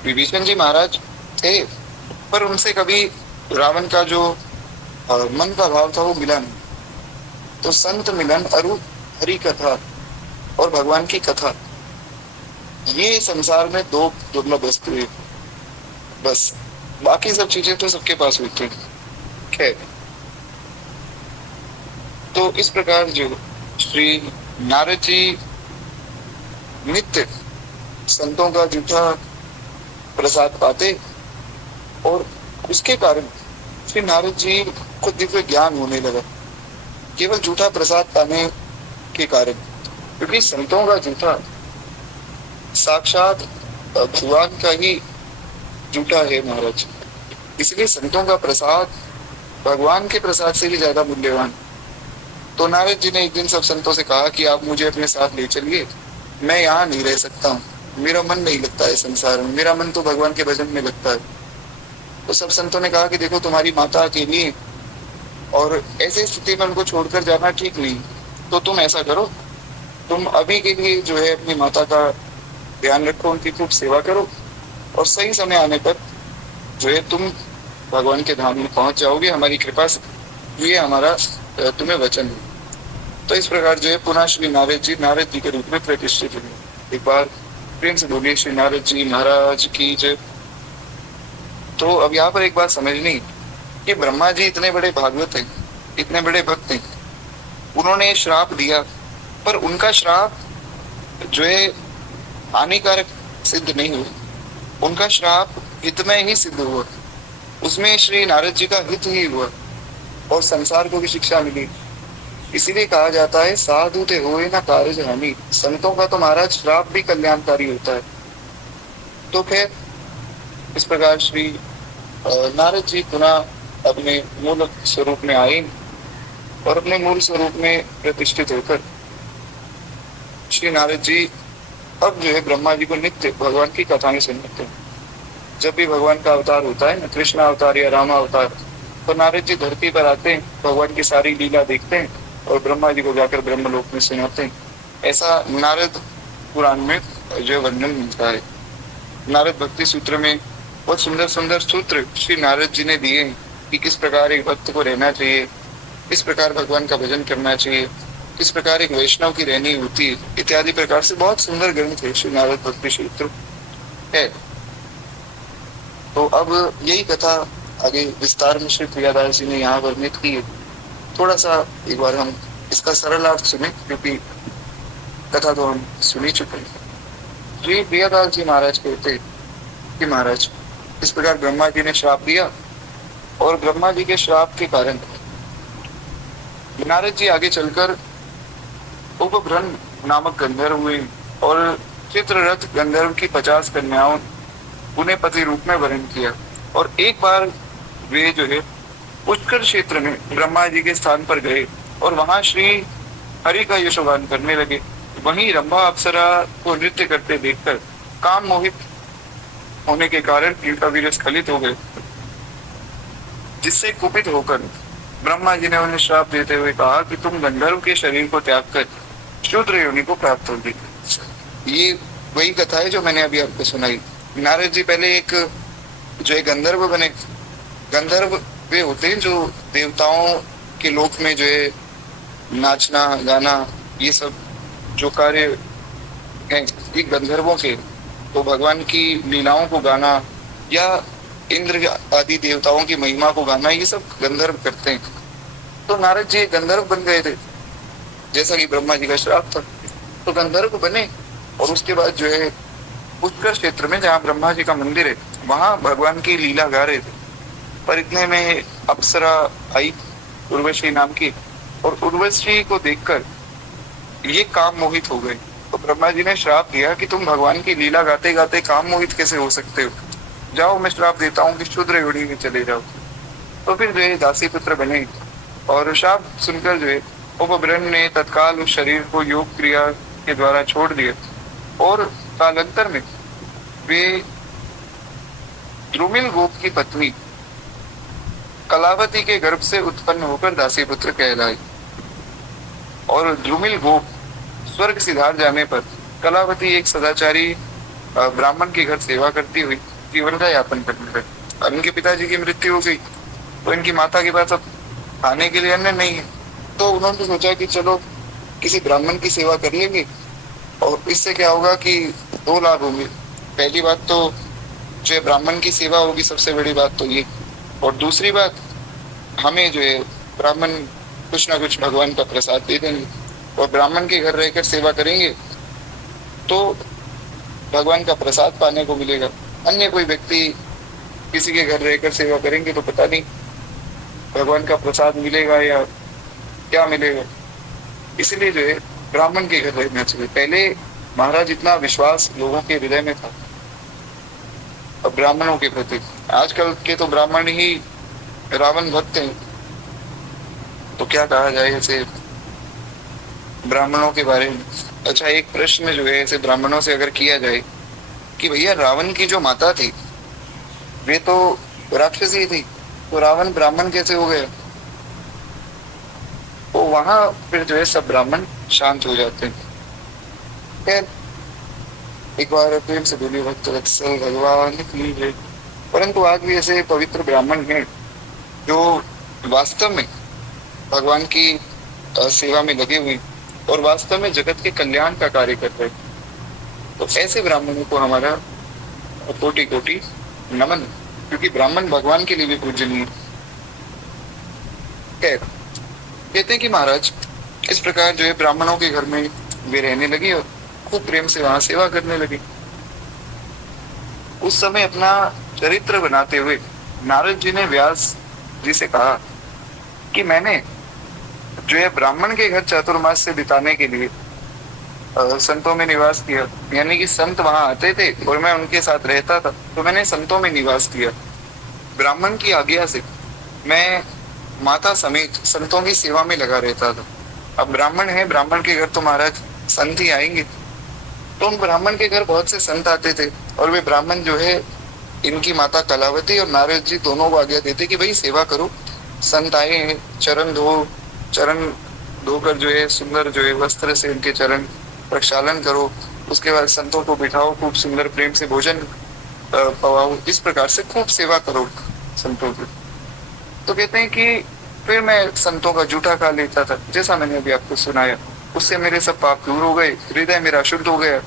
विभीषण जी महाराज थे पर उनसे कभी रावण का जो मन का भाव था वो मिला नहीं। तो संत मिलन अरु हरि कथा और भगवान की कथा, ये संसार में दो दुर्लभ वस्तु है बस। बाकी सब चीजें तो सबके पास होती है। खैर, तो इस प्रकार जो श्री नारद जी नित्य संतों का जूठा प्रसाद पाते, और उसके कारण श्री नारद जी को दिव्य ज्ञान होने लगा, केवल जूठा प्रसाद पाने के कारण। क्योंकि संतों का जूठा साक्षात भगवान का ही जूठा है महाराज। इसलिए संतों का प्रसाद भगवान के प्रसाद से भी ज्यादा मूल्यवान। तो नारद जी ने एक दिन सब संतों से कहा कि आप मुझे अपने साथ ले चलिए, मैं यहाँ नहीं रह सकता हूँ, मेरा मन नहीं लगता है संसार में, मेरा मन तो भगवान के भजन में लगता है। तो सब संतों ने कहा कि देखो तुम्हारी माता अकेली है और ऐसी स्थिति में उनको छोड़कर जाना ठीक नहीं, तो तुम ऐसा करो, तुम अभी के लिए जो है अपनी माता का ध्यान रखो, उनकी खूब सेवा करो, और सही समय आने पर जो है तुम भगवान के धाम में पहुंच जाओगे हमारी कृपा से, ये हमारा तुम्हें वचन है। तो इस प्रकार जो है पुनः श्री नारद जी के रूप में प्रतिष्ठित हुए। एक बार प्रेम से बोलिए श्री नारद जी महाराज की जय। तो अब यहाँ पर एक बात समझनी कि ब्रह्मा जी इतने बड़े भागवत हैं, इतने बड़े भक्त हैं, उन्होंने श्राप दिया, पर उनका श्राप जो है हानिकारक सिद्ध नहीं हुआ, उनका श्राप हित में ही सिद्ध हुआ, उसमें श्री नारद जी का हित ही हुआ और संसार को भी शिक्षा मिली। इसीलिए कहा जाता है साधु ते होए ना कारज हानि, संतों का तो महाराज श्राप भी कल्याणकारी होता है। तो फिर इस प्रकार श्री नारद जी पुनः अपने मूल स्वरूप में आए और अपने मूल स्वरूप में प्रतिष्ठित होकर श्री नारद जी अब जो है ब्रह्मा जी को नित्य भगवान की कथाएं सुनाते हैं। जब भी भगवान का अवतार होता है ना, कृष्ण अवतार या राम अवतार, तो नारद जी धरती पर आते हैं, भगवान की सारी लीला देखते हैं और ब्रह्मा जी को जाकर ब्रह्मलोक में सुनाते हैं। ऐसा नारद पुराण में जो वर्णन मिलता है। नारद भक्ति सूत्र में बहुत सुंदर सुंदर सूत्र श्री नारद जी ने दिए कि किस प्रकार एक भक्त को रहना चाहिए, किस प्रकार भगवान का भजन करना चाहिए, किस प्रकार एक वैष्णव की रहनी होती है, इत्यादि प्रकार से बहुत सुंदर ग्रंथ है श्री नारद भक्ति सूत्र है। तो अब यही कथा आगे विस्तार में श्री प्रियादास जी ने यहाँ वर्णित की है। थोड़ा सा एक बार हम इसका सरल अर्थ सुने, क्योंकि कथा तो हम सुनी चुके हैं। श्री प्रियादास जी महाराज कहते कि महाराज इस प्रकार ब्रह्मा जी ने श्राप दिया, और ब्रह्मा जी के श्राप के कारण नारद जी आगे चलकर उपब्रह्म नामक गंधर्व हुए और चित्ररथ गंधर्व की 50 कन्याओं उन्हें पति रूप में वरण किया। और एक बार वे जो है पुष्कर क्षेत्र में ब्रह्मा जी के स्थान पर गए और वहां श्री हरि का यशोगान करने लगे। वहीं रंभा अप्सरा को नृत्य करते देखकर काम मोहित होने के कारण इनका वीर स्खलित हो गए, जिससे कुपित होकर ब्रह्मा जी ने उन्हें श्राप देते हुए कहा कि तुम गंधर्व के शरीर को त्याग कर शूद्र योनि को प्राप्त होगी। ये वही कथा है जो मैंने अभी आपको सुनाई। नारद जी पहले एक जो है गंधर्व बने। गंधर्व वे होते हैं जो देवताओं के लोक में जो है नाचना गाना ये सब जो कार्य हैं ये गंधर्वों के, तो भगवान की लीलाओं को गाना या इंद्र आदि देवताओं की महिमा को गाना ये सब गंधर्व करते हैं। तो नारद जी गंधर्व बन गए थे, जैसा कि ब्रह्मा जी का श्राप था। तो गंधर्व बने और उसके बाद जो है पुष्कर क्षेत्र में जहाँ ब्रह्मा जी का मंदिर है वहां भगवान की लीला गा रहे थे। पर इतने में अप्सरा आई उर्वशी नाम की, और उर्वशी को देखकर ये काम मोहित हो गए। तो ब्रह्मा जी ने श्राप दिया कि तुम भगवान की लीला गाते गाते काम मोहित कैसे हो सकते हो, जाओ मैं श्राप देता हूँ कि शूद्र योनि में चले जाओ। तो फिर जो है दासी पुत्र बने और श्राप सुनकर जो है उपब्रह्म ने तत्काल उस शरीर को योग क्रिया के द्वारा छोड़ दिया, और कालांतर में वे द्रुमिल गोप की पत्नी कलावती के गर्भ से उत्पन्न होकर दासी पुत्र कहलाए। और द्रुमिल गोप स्वर्ग सिधार जाने पर कलावती एक सदाचारी ब्राह्मण के घर सेवा करती हुई जीवन का यापन करने लगी। इनके पिताजी की मृत्यु हो गई तो इनकी माता के पास अब खाने के लिए अन्न नहीं है, तो उन्होंने सोचा कि चलो किसी ब्राह्मण की सेवा कर लेंगे, और इससे क्या होगा कि दो लाभ होंगे। पहली बात तो जो है ब्राह्मण की सेवा होगी, सबसे बड़ी बात तो ये। और दूसरी बात, हमें जो है ब्राह्मण कुछ ना कुछ भगवान का प्रसाद दे देंगे, और ब्राह्मण के घर रहकर सेवा करेंगे तो भगवान का प्रसाद पाने को मिलेगा। अन्य कोई व्यक्ति किसी के घर रहकर सेवा करेंगे तो पता नहीं भगवान का प्रसाद मिलेगा या क्या मिलेगा। इसलिए जो है ब्राह्मण के घर रहना चाहिए। पहले महाराज इतना विश्वास लोगों के हृदय में था अब ब्राह्मणों के प्रति। आजकल के तो ब्राह्मण ही रावण भक्त हैं। तो क्या कहा जाए ऐसे ब्राह्मणों के बारे में। अच्छा, एक प्रश्न जो है ऐसे ब्राह्मणों से अगर किया जाए कि भैया रावण की जो माता थी वे तो राक्षसी थी, तो रावण ब्राह्मण कैसे हो गया? तो वहां फिर जो है सब ब्राह्मण शांत हो जाते हैं। खैर, एक बार प्रेम से बोलिए भक्त वत्सल भगवान की जय। परंतु आज भी ऐसे पवित्र ब्राह्मण हैं जो वास्तव में भगवान की सेवा में लगे हुए और वास्तव में जगत के कल्याण का कार्य कर रहे हैं। तो ऐसे ब्राह्मणों को हमारा कोटि कोटि नमन, क्योंकि ब्राह्मण भगवान के लिए भी पूजनीय। खैर, कहते हैं कि महाराज इस प्रकार जो है ब्राह्मणों के घर में वे रहने लगी और खूब प्रेम से वहां सेवा करने लगी। उस समय अपना चरित्र बनाते हुए नारद जी ने व्यास जी से कहा कि मैंने जो है ब्राह्मण के घर चातुर्मास से बिताने के लिए संतों में निवास किया, यानी कि संत वहां आते थे और मैं उनके साथ रहता था, तो मैंने संतों में निवास किया। ब्राह्मण की आज्ञा से मैं माता समेत संतों की सेवा में लगा रहता था। अब ब्राह्मण है, ब्राह्मण के घर तो महाराज संत ही आएंगे, तो उन ब्राह्मण के घर बहुत से संत आते थे और वे ब्राह्मण जो है इनकी माता कलावती और नारद जी दोनों को आज्ञा देते कि भाई सेवा करो, संत आए हैं, चरण धोकर जो है सुंदर जो है वस्त्र से इनके चरण प्रक्षालन करो, उसके बाद संतों को बिठाओ, खूब सुंदर प्रेम से भोजन पवाओ, इस प्रकार से खूब सेवा करो संतों की। तो कहते हैं कि फिर मैं संतों का जूठा खा लेता था, जैसा मैंने अभी आपको सुनाया। उससे मेरे सब पाप दूर हो गए, हृदय मेरा शुद्ध हो गया,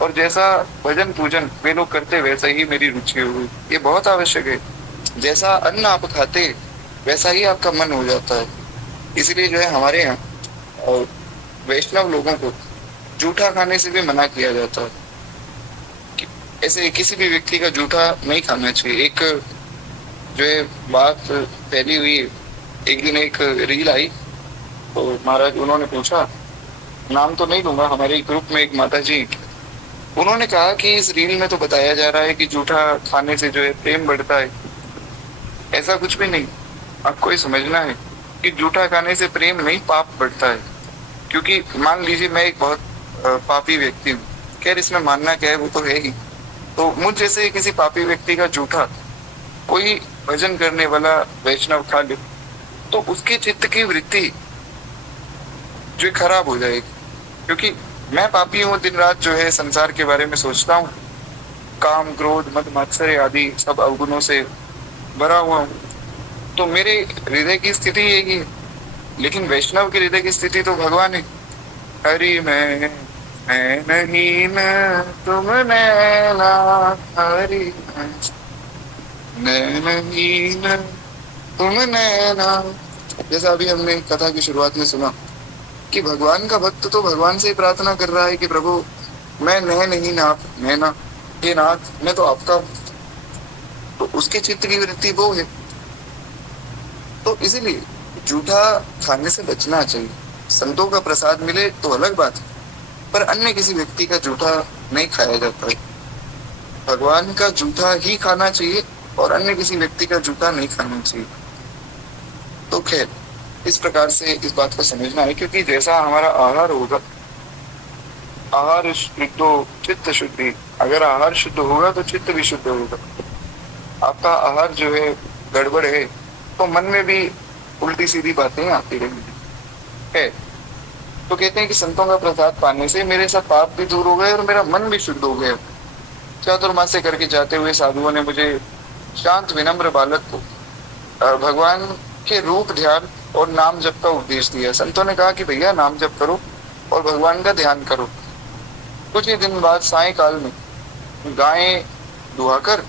और जैसा भजन पूजन वे लोग करते वैसा ही मेरी रुचि हो गई। ये बहुत आवश्यक है। जैसा अन्न आप खाते वैसा ही आपका मन हो जाता है। इसलिए जो है हमारे यहाँ और वैष्णव लोगों को जूठा खाने से भी मना किया जाता है। ऐसे किसी भी व्यक्ति का जूठा नहीं खाना चाहिए। एक जो है बात फैली हुई, एक दिन एक रील आई तो महाराज उन्होंने पूछा, नाम तो नहीं लूंगा, हमारे ग्रुप में एक माता जी, उन्होंने कहा कि इस रील में तो बताया जा रहा है कि जूठा खाने से जो है प्रेम बढ़ता है। ऐसा कुछ भी नहीं। आपको ये समझना है कि जूठा खाने से प्रेम नहीं, पाप बढ़ता है। क्योंकि मान लीजिए मैं एक बहुत पापी व्यक्ति हूँ, खैर इसमें मानना क्या है वो तो है ही, तो मुझ जैसे किसी पापी व्यक्ति का जूठा कोई भजन करने वाला वैष्णव खा ले तो उसके चित्त की वृत्ति जो खराब हो जाएगी। क्योंकि मैं पापी हूँ, दिन रात जो है संसार के बारे में सोचता हूँ, काम क्रोध मद मत्सर्य आदि सब अवगुणों से भरा हुआ हूँ, तो मेरे हृदय की स्थिति यही है। लेकिन वैष्णव के हृदय की स्थिति तो भगवान है। हरि मैं नहीं न तुम नैना, हरि मैं नहीं न तुम नैना। जैसा अभी हमने कथा की शुरुआत में सुना कि भगवान का भक्त तो भगवान से ही प्रार्थना कर रहा है कि प्रभु मैं नहीं ना आप नैना, ये नाथ मैं तो आपका, तो उसके चित्त की वृत्ति वो है। तो इसीलिए जूठा खाने से बचना चाहिए। संतों का प्रसाद मिले तो अलग बात है, पर अन्य किसी व्यक्ति का जूठा नहीं खाया जाता है। भगवान का जूठा ही खाना चाहिए और अन्य किसी व्यक्ति का जूठा नहीं खाना चाहिए। तो खैर, इस प्रकार से इस बात को समझना है, क्योंकि जैसा हमारा आहार होगा, आहार शुद्ध चित्त शुद्धि, अगर आहार शुद्ध होगा तो चित्त भी शुद्ध होगा। आपका आहार जो है गड़बड़ है तो मन में भी उल्टी सीधी बातें आती रहेंगी है। तो कहते हैं कि संतों का प्रसाद पाने से मेरे सब पाप भी दूर हो गए और मेरा मन भी शुद्ध हो गया। चातुर्मास से करके जाते हुए साधुओं ने मुझे शांत विनम्र बालक को भगवान के रूप ध्यान और नाम जप का उपदेश दिया। संतों ने कहा कि भैया नाम जप करो और भगवान का ध्यान करो। कुछ ही दिन बाद सायंकाल में गायें दुहाकर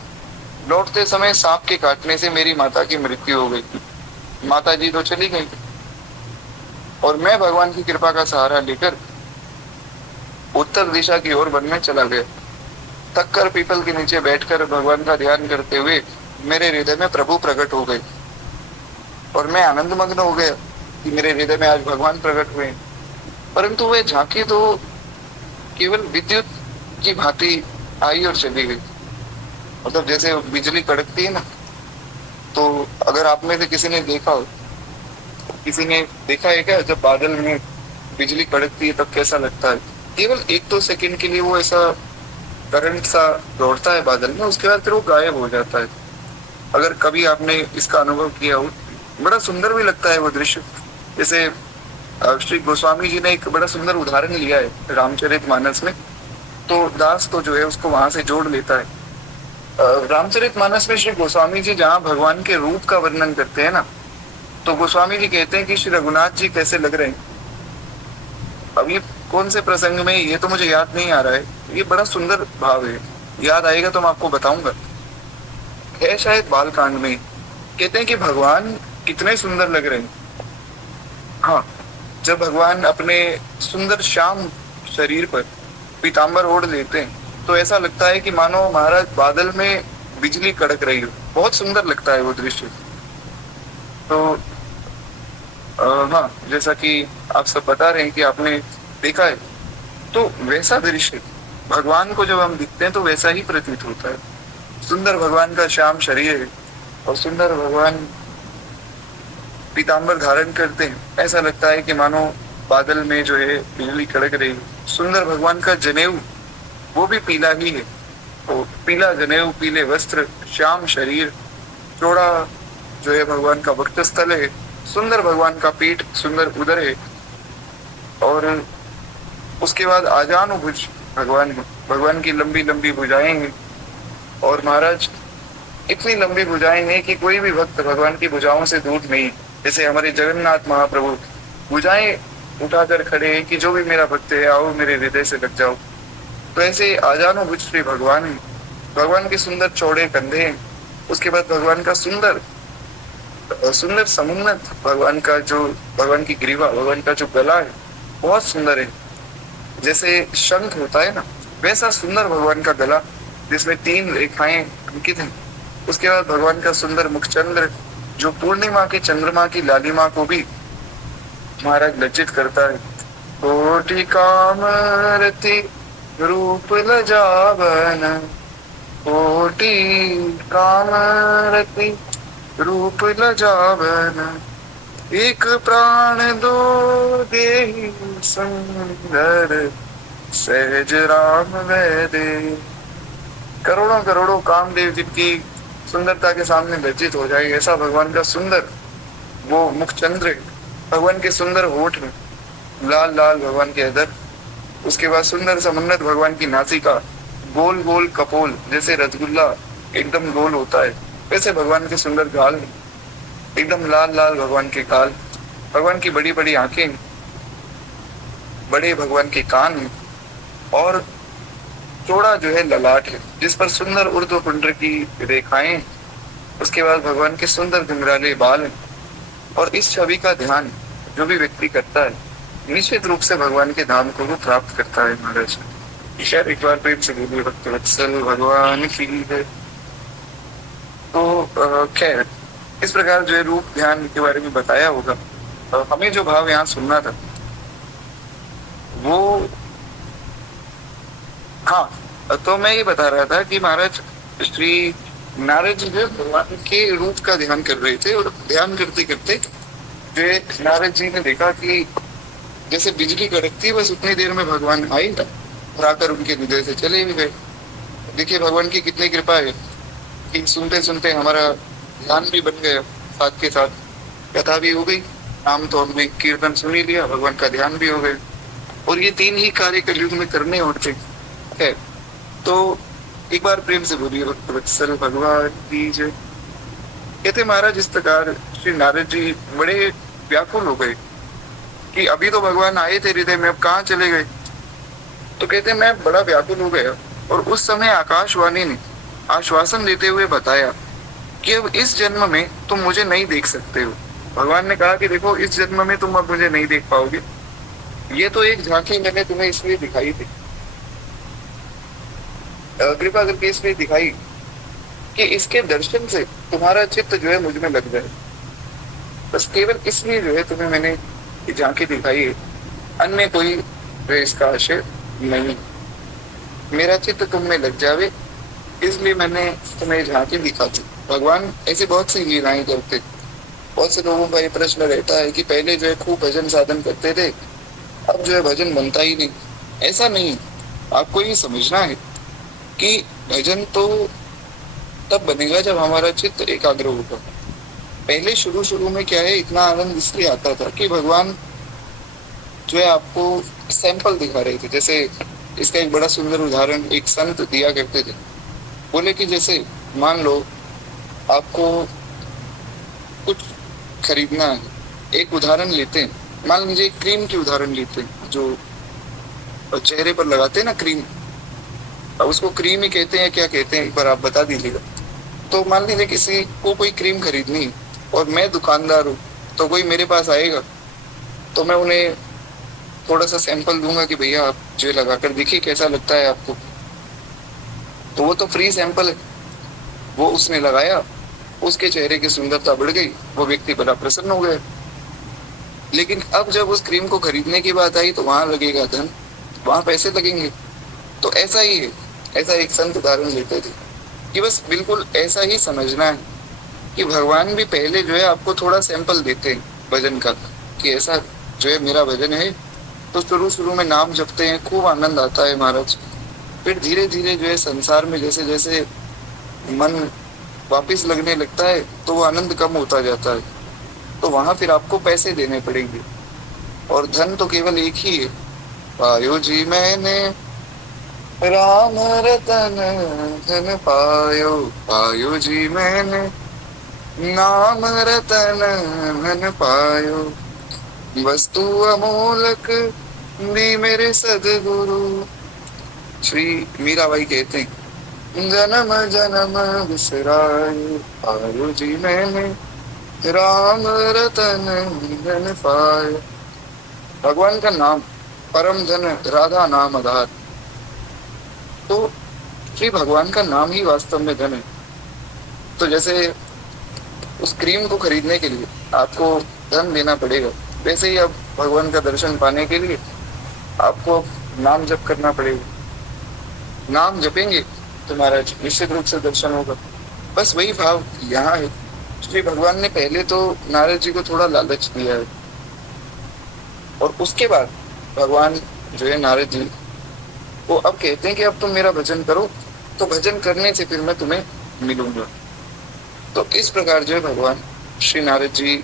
लौटते समय सांप के काटने से मेरी माता की मृत्यु हो गई। माता जी तो चली गई और मैं भगवान की कृपा का सहारा लेकर उत्तर दिशा की ओर वन में चला गया। थक कर पीपल के नीचे बैठकर भगवान का ध्यान करते हुए मेरे हृदय में प्रभु प्रकट हो गए और मैं आनंद मग्न हो गया कि मेरे हृदय में आज भगवान प्रकट हुए। परंतु वह झांकी तो केवल विद्युत की भांति आई और चली गई। मतलब जैसे बिजली कड़कती है ना, तो अगर आप में से किसी ने देखा हो, किसी ने देखा है क्या जब बादल में बिजली कड़कती है तब कैसा लगता है? केवल एक दो सेकंड के लिए वो ऐसा करंट सा दौड़ता है बादल में, उसके बाद फिर वो गायब हो जाता है। अगर कभी आपने इसका अनुभव किया हो, बड़ा सुंदर भी लगता है वो दृश्य। जैसे श्री गोस्वामी जी ने एक बड़ा सुंदर उदाहरण लिया है रामचरितमानस में, तो दास तो जो है उसको वहां से जोड़ लेता है। रामचरितमानस में श्री गोस्वामी जी जहाँ भगवान के रूप का वर्णन करते हैं ना, तो गोस्वामी जी कहते हैं कि श्री रघुनाथ जी कैसे लग रहे हैं। अब ये कौन से प्रसंग में, ये तो मुझे याद नहीं आ रहा है, ये बड़ा सुंदर भाव है, याद आएगा तो मैं आपको बताऊंगा। है शायद बाल कांड में, कहते हैं कि भगवान कितने सुंदर लग रहे हैं। हाँ, जब भगवान अपने सुंदर श्याम शरीर पर पीतांबर ओढ़ लेते हैं तो ऐसा लगता है कि मानो महाराज बादल में बिजली कड़क रही हो। बहुत सुंदर लगता है वो दृश्य। तो हाँ, जैसा कि आप सब बता रहे हैं कि आपने देखा है, तो वैसा दृश्य भगवान को जब हम दिखते हैं तो वैसा ही प्रतीत होता है। सुंदर भगवान का श्याम शरीर है और सुंदर भगवान पीतांबर धारण करते हैं, ऐसा लगता है कि मानो बादल में जो है बिजली कड़क रही है। सुंदर भगवान का जनेऊ वो भी पीला ही है, तो पीला जनेऊ, पीले वस्त्र, श्याम शरीर, चौड़ा जो है भगवान का वक्षस्थल है, सुंदर भगवान का पीठ, सुंदर उदर है, और उसके बाद आजानुभुज भगवान है। भगवान की लंबी लंबी भुजाएं हैं और महाराज इतनी लंबी भुजाएं हैं कि कोई भी भक्त भगवान की भुजाओं से दूर नहीं। जैसे हमारे जगन्नाथ महाप्रभु भुजाएं उठाकर खड़े हैं कि जो भी मेरा भक्त है आओ मेरे हृदय से लग जाओ। तो ऐसे आजानुभुज श्री भगवान है। भगवान के सुंदर चौड़े कंधे हैं। उसके बाद भगवान का सुंदर सुंदर समुन्नत, भगवान की ग्रीवा, भगवान का जो गला है बहुत सुंदर है। जैसे शंख होता है ना, वैसा सुंदर भगवान का गला जिसमें 3 रेखाएं अंकित हैं। उसके बाद भगवान का सुंदर मुखचंद्र जो पूर्णिमा के चंद्रमा की लालिमा को भी महाराज लज्जित करता है। कोटि कामरति रूप लजावन, कोटि कामरति रूप लजावन, एक प्राण दो देहि सुंदर, सहज राम वैदे। करोड़ों करोड़ों कामदेव जिनकी सुंदरता के सामने लज्जित हो जाए, ऐसा भगवान का सुंदर वो मुखचंद्र है। भगवान के सुंदर होठ में लाल लाल भगवान के अधर। उसके बाद सुंदर समुन्नत भगवान की नासिका, गोल गोल कपोल, जैसे रसगुल्ला एकदम गोल होता है वैसे भगवान के सुंदर गाल, एकदम लाल लाल भगवान के गाल। भगवान की बड़ी बड़ी आंखें, बड़े भगवान के कान और चौड़ा जो है ललाट है जिस पर सुंदर ऊर्ध्व पुंड्र की रेखाएं। उसके बाद भगवान के सुंदर घुंघराले बाल। और इस छवि का ध्यान जो भी व्यक्ति करता है निश्चित रूप से भगवान के धाम को वो प्राप्त करता है। महाराज शायद एक बार प्रेम से बोलिए भक्त वत्सल भगवान की है। तो खैर इस प्रकार जो है रूप ध्यान के बारे में बताया होगा। हमें जो भाव यहाँ सुनना था वो, हाँ, तो मैं ये बता रहा था कि महाराज श्री नारद जी जो भगवान के रूप का ध्यान कर रहे थे और ध्यान करते करते जो नारद जी ने देखा कि जैसे बिजली कड़कती है बस उतनी देर में भगवान आए और आकर उनके हृदय से चले भी गए। देखिए भगवान की कितनी कृपा है कि सुनते सुनते हमारा ध्यान भी बन गया, साथ के साथ कथा भी हो गई, नाम तो हमने कीर्तन सुन ही लिया, भगवान का ध्यान भी हो गया। और ये 3 ही कार्य कलयुग में करने होते है। तो एक बार प्रेम से बोलिए भक्त वत्सल भगवान की जय। कहते महाराज इस प्रकार श्री नारद जी बड़े व्याकुल हो गए कि अभी तो भगवान आए थे हृदय में, अब कहाँ चले गए। तो कहते हैं मैं बड़ा व्याकुल हो गया, और उस समय आकाशवाणी ने आश्वासन देते हुए बताया कि अब इस जन्म में तुम मुझे नहीं देख सकते हो। भगवान ने कहा कि देखो इस जन्म में तुम अब मुझे नहीं देख पाओगे, ये तो एक झांकी मैंने तुम्हें इसलिए दिखाई थी, कृपा करके इसलिए दिखाई कि इसके दर्शन से तुम्हारा चित्त जो है मुझ में लग जाए। बस केवल इसलिए जो है तुम्हें मैंने ये झांकी दिखाई है, अन्य कोई जो है इसका आशय नहीं। मेरा चित्त तुम में लग जावे इसलिए मैंने तुम्हें झांकी दिखा दी। भगवान ऐसी बहुत सी लीलाएं करते। बहुत से लोगों का ये प्रश्न रहता है कि पहले जो है खूब भजन साधन करते थे, अब जो है भजन बनता ही नहीं। ऐसा नहीं, आपको ये समझना है कि भजन तो तब बनेगा जब हमारा चित्त एकाग्र होगा। पहले शुरू शुरू में क्या है, इतना आनंद इसलिए आता था कि भगवान जो है आपको सैंपल दिखा रहे थे। जैसे इसका एक बड़ा सुंदर उदाहरण एक संत दिया करते थे। बोले कि जैसे मान लो आपको कुछ खरीदना है, एक उदाहरण लेते हैं, मान लीजिए क्रीम की उदाहरण लेते हैं, जो चेहरे पर लगाते हैं ना क्रीम, अब उसको क्रीम ही कहते हैं क्या कहते हैं, एक बार आप बता दीजिएगा। तो मान लीजिए किसी को कोई क्रीम खरीदनी है और मैं दुकानदार हूँ, तो कोई मेरे पास आएगा तो मैं उन्हें थोड़ा सा सैंपल दूंगा कि भैया आप जो लगाकर देखिए कैसा लगता है आपको। तो वो तो फ्री सैंपल है, वो उसने लगाया, उसके चेहरे की सुंदरता बढ़ गई, वो व्यक्ति बड़ा प्रसन्न हो गया। लेकिन अब जब उस क्रीम को खरीदने की बात आई तो वहां लगेगा धन, वहां पैसे लगेंगे। तो ऐसा ही है, ऐसा एक संत उदाहरण लेते थे कि बस बिल्कुल ऐसा ही समझना है कि भगवान भी पहले जो है आपको थोड़ा सैंपल देते हैं भजन का, कि ऐसा जो है मेरा भजन है। तो शुरू शुरू में नाम जपते हैं, खूब आनंद आता है महाराज। फिर धीरे धीरे जो है संसार में जैसे जैसे मन वापिस लगने लगता है तो वो आनंद कम होता जाता है। तो वहां फिर आपको पैसे देने पड़ेंगे, और धन तो केवल एक ही है, पायो जी मैंने राम रतन धन पायो, पायो जी मैंने नाम रतन धन पायो, वस्तु अमोलक दी मेरे सदगुरु। श्री मीराबाई कहते हैं जन्म जन्म बिसरायो, पायो जी मैंने राम रतन धन पायो। भगवान का नाम परम धन, राधा नाम आधार। तो श्री भगवान का नाम ही वास्तव में धन है। तो जैसे उस क्रीम को खरीदने के लिए आपको धन देना पड़ेगा, वैसे ही अब भगवान का दर्शन पाने के लिए आपको नाम जप करना पड़ेगा। नाम जपेंगे तो महाराज निश्चित रूप से दर्शन होगा। बस वही भाव यहाँ है। श्री भगवान ने पहले तो नारद जी को थोड़ा लालच दिया है, और उसके बाद भगवान जो है नारद जी वो अब कहते हैं कि अब तुम मेरा भजन करो, तो भजन करने से फिर मैं तुम्हें मिलूंगा। तो इस प्रकार जो है भगवान श्री नारद जी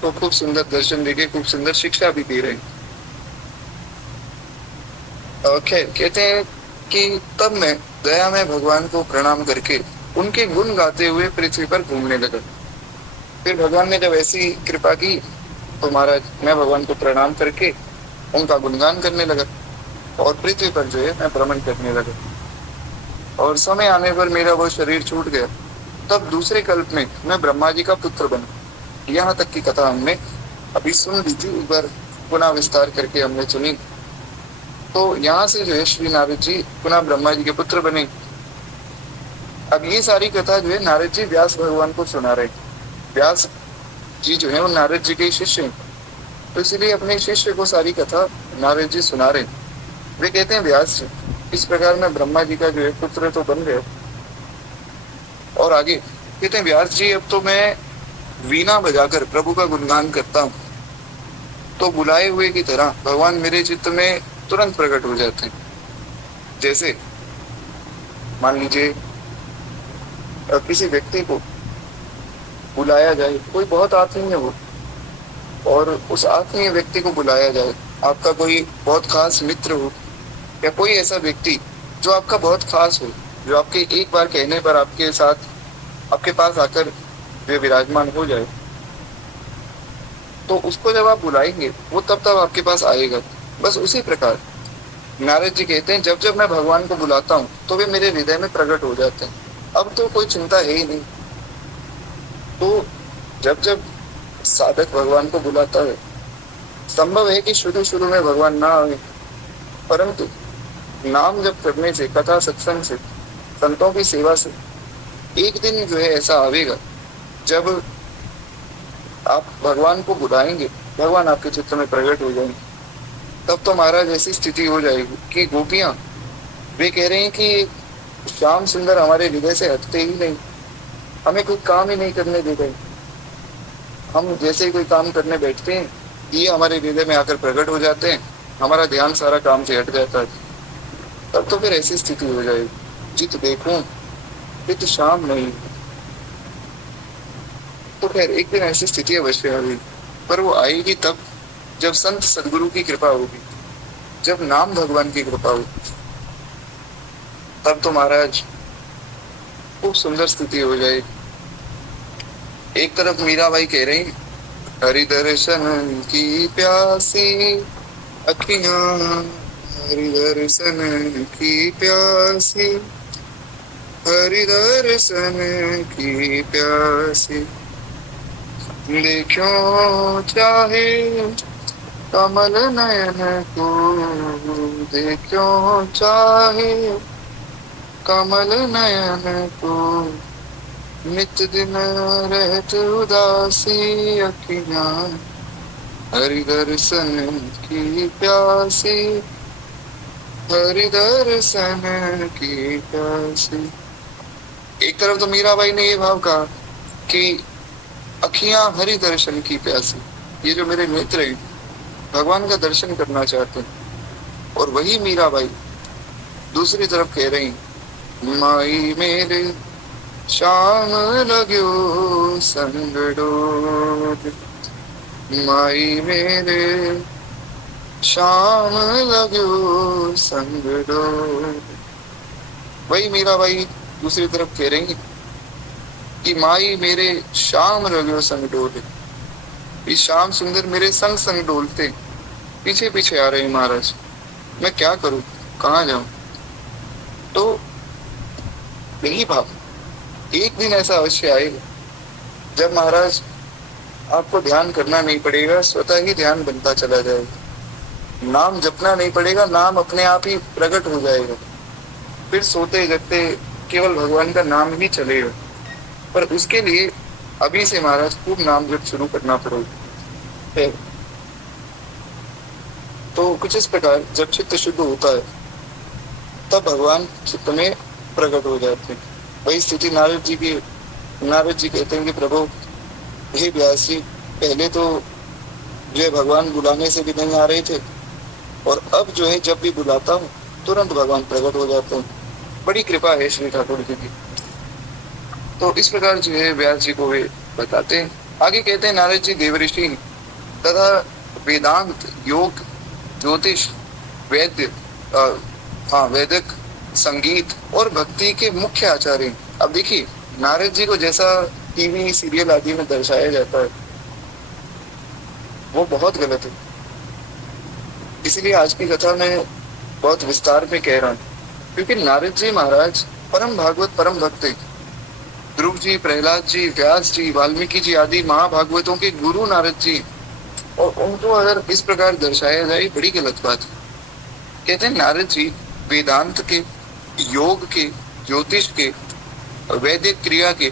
को खूब सुंदर दर्शन देके खूब सुंदर शिक्षा भी दे रहे हैं। खैर कहते हैं कि तब मैं दया में भगवान को प्रणाम करके उनके गुण गाते हुए पृथ्वी पर घूमने लगा। फिर भगवान ने जब ऐसी कृपा की तो महाराज मैं भगवान को प्रणाम करके उनका गुणगान करने लगा, और पृथ्वी पर जो है मैं भ्रमण करने लगा। और समय आने पर मेरा वो शरीर छूट गया। तब दूसरे कल्प में मैं ब्रह्मा जी का पुत्र बना। यहाँ तक की कथा हमने अभी सुन ली थी, एक बार पुनः विस्तार करके हमने सुनी। तो यहाँ से जो है श्री नारद जी पुनः ब्रह्मा जी के पुत्र बने। अब ये सारी कथा जो है नारद जी व्यास भगवान को सुना रहे। व्यास जी जो है वो नारद जी के शिष्य हैं, तो इसलिए अपने शिष्य को सारी कथा नारद जी सुना रहे। वे कहते हैं व्यास जी इस प्रकार मैं ब्रह्मा जी का जो है पुत्र तो बन गया। और आगे कहते हैं व्यास जी अब तो मैं वीणा बजाकर प्रभु का गुणगान करता हूँ, तो बुलाए हुए की तरह भगवान मेरे चित्त में तुरंत प्रकट हो जाते हैं। जैसे मान लीजिए किसी व्यक्ति को बुलाया जाए, कोई बहुत आत्मीय हो और उस आत्मीय व्यक्ति को बुलाया जाए, आपका कोई बहुत खास मित्र हो या कोई ऐसा व्यक्ति जो आपका बहुत खास हो, जो आपके एक बार कहने पर आपके साथ आपके पास आकर वे विराजमान हो जाए, तो उसको जब आप बुलाएंगे वो तब तब आपके पास आएगा। बस उसी प्रकार नारद जी कहते हैं जब जब मैं भगवान को बुलाता हूँ तो वे मेरे हृदय में प्रकट हो जाते हैं। अब तो कोई चिंता है ही नहीं। तो जब जब साधक भगवान को बुलाता है, संभव है कि शुरू शुरू में भगवान ना आए, परंतु नाम जप करने से, कथा सत्संग से, संतों की सेवा से एक दिन जो है ऐसा आवेगा जब आप भगवान को बुलाएंगे, भगवान आपके चित्र में प्रकट हो जाएंगे। तब तो महाराज ऐसी स्थिति हो जाएगी कि गोपियां वे कह रहे हैं कि श्याम सुंदर हमारे हृदय से हटते ही नहीं, हमें कोई काम ही नहीं करने दे रहे। हम जैसे ही कोई काम करने बैठते हैं ये हमारे हृदय में आकर प्रकट हो जाते हैं, हमारा ध्यान सारा काम से हट जाता है। तब तो फिर ऐसी स्थिति हो जाएगी जित देखूं चित शाम नहीं। तो खैर एक दिन ऐसी स्थिति अवश्य आएगी, पर वो आएगी तब जब संत सदगुरु की कृपा होगी, जब नाम भगवान की कृपा होगी। तब तो महाराज खूब सुंदर स्थिति हो जाएगी। एक तरफ मीराबाई कह रही हरि दर्शन की प्यासी अखियां, हरि दर्शन की प्यासी, हरि दर्शन की प्यासी, देखो चाहे कमल नयन को, देखो चाहे कमल नयन को, नित दिन रहत उदासी अखियां, हरि दर्शन की प्यासी, हरि दर्शन की प्यासी। एक तरफ तो मीराबाई ने ये भाव कहा कि अखियां हरि दर्शन की प्यासी, ये जो मेरे नेत्र हैं भगवान का दर्शन करना चाहते हैं, और वही मीराबाई दूसरी तरफ कह रही माई मेरे श्याम लग्यो संग डोर, माई मेरे श्याम लग्यो संग डोर। वही मीराबाई दूसरी तरफ कह रही कि माई मेरे श्याम लग्यो संग डोर, ये श्याम सुंदर मेरे संग संग डोलते पीछे पीछे आ रहे महाराज, मैं क्या करूं, कहाँ जाऊं। तो यही भाव एक दिन ऐसा अवश्य आएगा जब महाराज आपको ध्यान करना नहीं पड़ेगा, स्वतः ही ध्यान बनता चला जाएगा, नाम जपना नहीं पड़ेगा, नाम अपने आप ही प्रकट हो जाएगा। फिर सोते जगते केवल भगवान का नाम ही चलेगा। पर उसके लिए अभी से महाराज खूब नाम जप शुरू करना पड़ेगा। तो कुछ इस प्रकार जब चित्त शुद्ध होता है तब भगवान चित्त में प्रकट हो जाते हैं। वही स्थिति नारद जी की, नारद जी कहते हैं कि प्रभु हे व्यास जी, पहले तो जो है भगवान बुलाने से भी नहीं आ रहे थे, और अब जो है जब भी बुलाता हूँ तुरंत भगवान प्रकट हो जाते हैं। बड़ी कृपा है श्री ठाकुर जी की। तो इस प्रकार जो है व्यास जी को वे बताते हैं। आगे कहते हैं नारद जी देवऋषि तथा वेदांत, योग, ज्योतिष, वैद्य, वैदिक, संगीत और भक्ति के मुख्य आचार्य। अब देखिए नारद जी को जैसा टीवी सीरियल आदि में दर्शाया जाता है वो बहुत गलत है, इसलिए आज की कथा में बहुत विस्तार में कह रहा हूँ, क्योंकि नारद जी महाराज परम भागवत परम भक्त हैं। ध्रुव जी, प्रहलाद जी, व्यास जी, वाल्मीकि जी आदि महाभागवतों के गुरु नारद जी, और उनको अगर इस प्रकार दर्शाया जाए बड़ी गलत बात है। कहते हैं नारद जी वेदांत के, योग के, ज्योतिष के, वैदिक क्रिया के,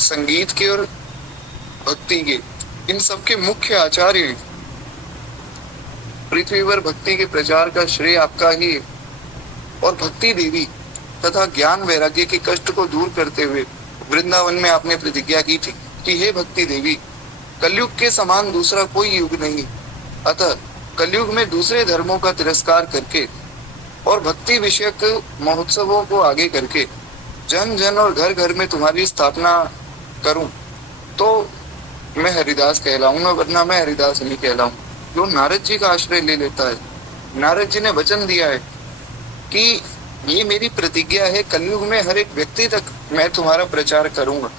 संगीत के और भक्ति के, इन सब के मुख्य आचार्य हैं। पृथ्वी पर भक्ति के प्रचार का श्रेय आपका ही है। और भक्ति देवी तथा ज्ञान वैराग्य के कष्ट को दूर करते हुए वृंदावन में आपने प्रतिज्ञा की थी कि हे भक्ति देवी, कलयुग के समान दूसरा कोई युग नहीं, अतः कलयुग में दूसरे धर्मों का तिरस्कार करके और भक्ति विषयक महोत्सवों को आगे करके जन जन और घर घर में तुम्हारी स्थापना करूं तो मैं हरिदास कहलाऊंगा, वरना मैं हरिदास नहीं कहलाऊं। जो नारद जी का आश्रय ले लेता है, नारद जी ने वचन दिया है कि ये मेरी प्रतिज्ञा है, कलयुग में हर एक व्यक्ति तक मैं तुम्हारा प्रचार करूंगा,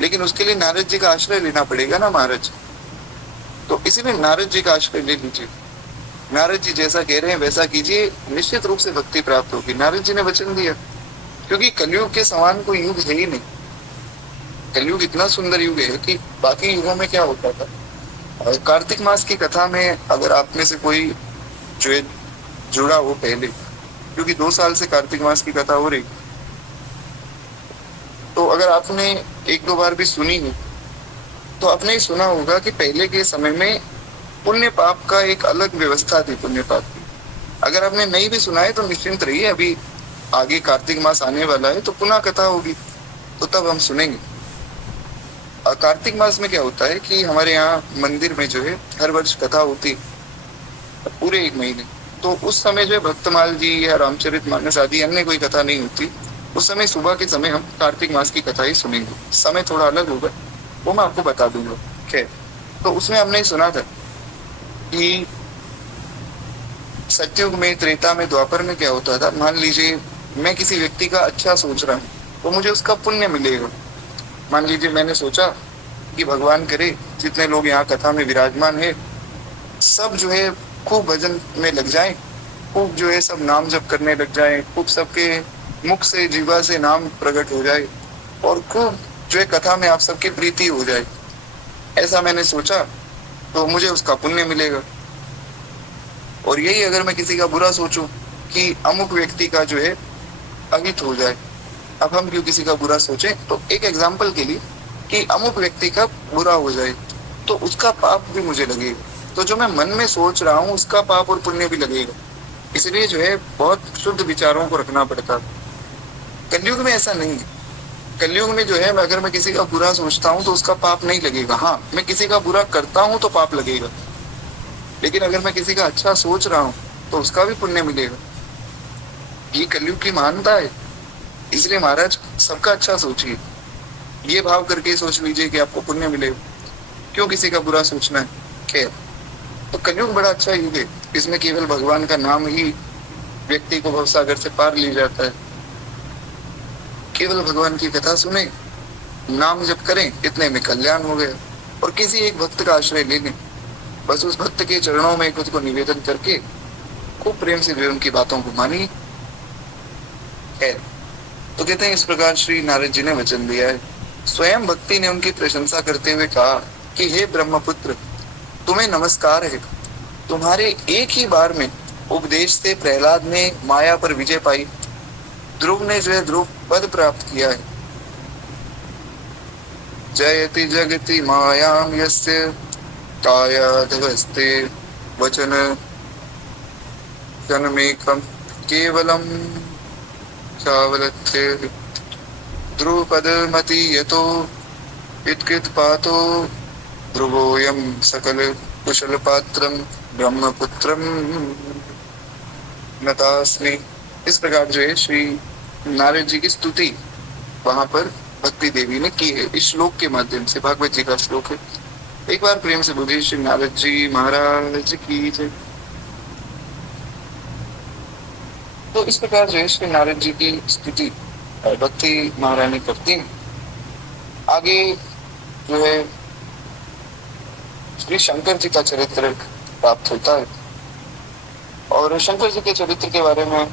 लेकिन उसके लिए नारद जी का आश्रय लेना पड़ेगा ना महाराज। तो इसीलिए नारद जी का आश्रय ले लीजिए। नारद जी जैसा कह रहे हैं वैसा कीजिए, निश्चित रूप से भक्ति प्राप्त होगी। नारद जी ने वचन दिया, क्योंकि कलयुग के समान कोई युग है ही नहीं। कलयुग इतना सुंदर युग है कि बाकी युगों में क्या होता था। और कार्तिक मास की कथा में अगर आप में से कोई जो है जुड़ा हो पहले, क्योंकि 2 साल से कार्तिक मास की कथा हो रही, तो अगर आपने 1-2 बार भी सुनी हो तो आपने सुना होगा कि पहले के समय में पुण्य पाप का एक अलग व्यवस्था थी, पुण्य पाप की। अगर आपने नहीं भी सुना है तो निश्चिंत रहिए, अभी आगे कार्तिक मास आने वाला है तो पुनः कथा होगी, तो तब हम सुनेंगे। कार्तिक मास में क्या होता है कि हमारे यहाँ मंदिर में जो है हर वर्ष कथा होती पूरे 1 महीने। तो उस समय जो है भक्तमाल जी या रामचरित मानस आदि अन्य कोई कथा नहीं होती। उस समय सुबह के समय हम कार्तिक मास की कथा ही सुनेंगे। समय थोड़ा अलग होगा, वो मैं आपको बता दूंगा। खैर, तो उसमें हमने सुना था कि सतयुग में, त्रेता में, द्वापर में क्या होता था। मान लीजिए मैं किसी व्यक्ति का अच्छा सोच रहा हूँ तो मुझे उसका पुण्य मिलेगा। मान लीजिए मैंने सोचा कि भगवान करे जितने लोग यहाँ कथा में विराजमान है सब जो है खूब भजन में लग जाएं, खूब जो है सब नाम जप करने लग जाएं, खूब सबके मुख से, जीवा से नाम प्रकट हो जाए और खूब जो है कथा में आप सबकी प्रीति हो जाए। ऐसा मैंने सोचा तो मुझे उसका पुण्य मिलेगा। और यही अगर मैं किसी का बुरा सोचूं कि अमुक व्यक्ति का जो है अहित हो जाए, अब हम क्यों किसी का बुरा सोचें, तो एक एग्जाम्पल के लिए कि अमुक व्यक्ति का बुरा हो जाए तो उसका पाप भी मुझे लगेगा। तो जो मैं मन में सोच रहा हूँ उसका पाप और पुण्य भी लगेगा। इसलिए जो है बहुत शुद्ध विचारों को रखना पड़ता है। कलयुग में ऐसा नहीं है। कलयुग में जो है अगर मैं किसी का बुरा सोचता हूँ तो उसका पाप नहीं लगेगा। हाँ, मैं किसी का बुरा करता हूँ तो पाप लगेगा, लेकिन अगर मैं किसी का अच्छा सोच रहा हूँ तो उसका भी पुण्य मिलेगा। ये कलयुग की महानता है। इसलिए महाराज सबका अच्छा सोचिए, ये भाव करके सोच लीजिए कि आपको पुण्य मिलेगा। क्यों किसी का बुरा सोचना है। खैर, तो कलयुग बड़ा अच्छा युग है। इसमें केवल भगवान का नाम ही व्यक्ति को भवसागर से पार ले जाता है। केवल भगवान की कथा सुने, नाम जप करें, इतने में कल्याण हो गया। और किसी एक भक्त का आश्रय ले लें, बस उस भक्त के चरणों में खुद को निवेदन करके खूब प्रेम से जो उनकी बातों को मानिए। है तो कहते हैं इस प्रकार श्री नारद जी ने वचन दिया है। स्वयं भक्ति ने उनकी प्रशंसा करते हुए कहा कि हे ब्रह्मपुत्र, तुम्हें नमस्कार है। तुम्हारे एक ही बार में उपदेश से प्रहलाद ने माया पर विजय पाई, ध्रुव ने जो है ध्रुव पद प्राप्त किया है। जयति जगति मायाम यस्य कायाधवस्ते वचन जनमेकम केवलम चावलत्ते ध्रुवपदमति यतो इत्कृतपातो ध्रुवोऽयं सकल कुशल पात्रम ब्रह्मपुत्रम नतास्मि। इस प्रकार जो है श्री नारद जी की स्तुति वहां पर भक्ति देवी ने की है इस श्लोक के माध्यम से। भागवत जी का श्लोक है। एक बार प्रेम से बोलिए श्री नारद जी महाराज की जय। तो इस प्रकार जो है श्री नारद जी की स्तुति भक्ति महारानी करती है। आगे जो है श्री शंकर जी का चरित्र प्राप्त होता है। और शंकर जी के चरित्र के बारे में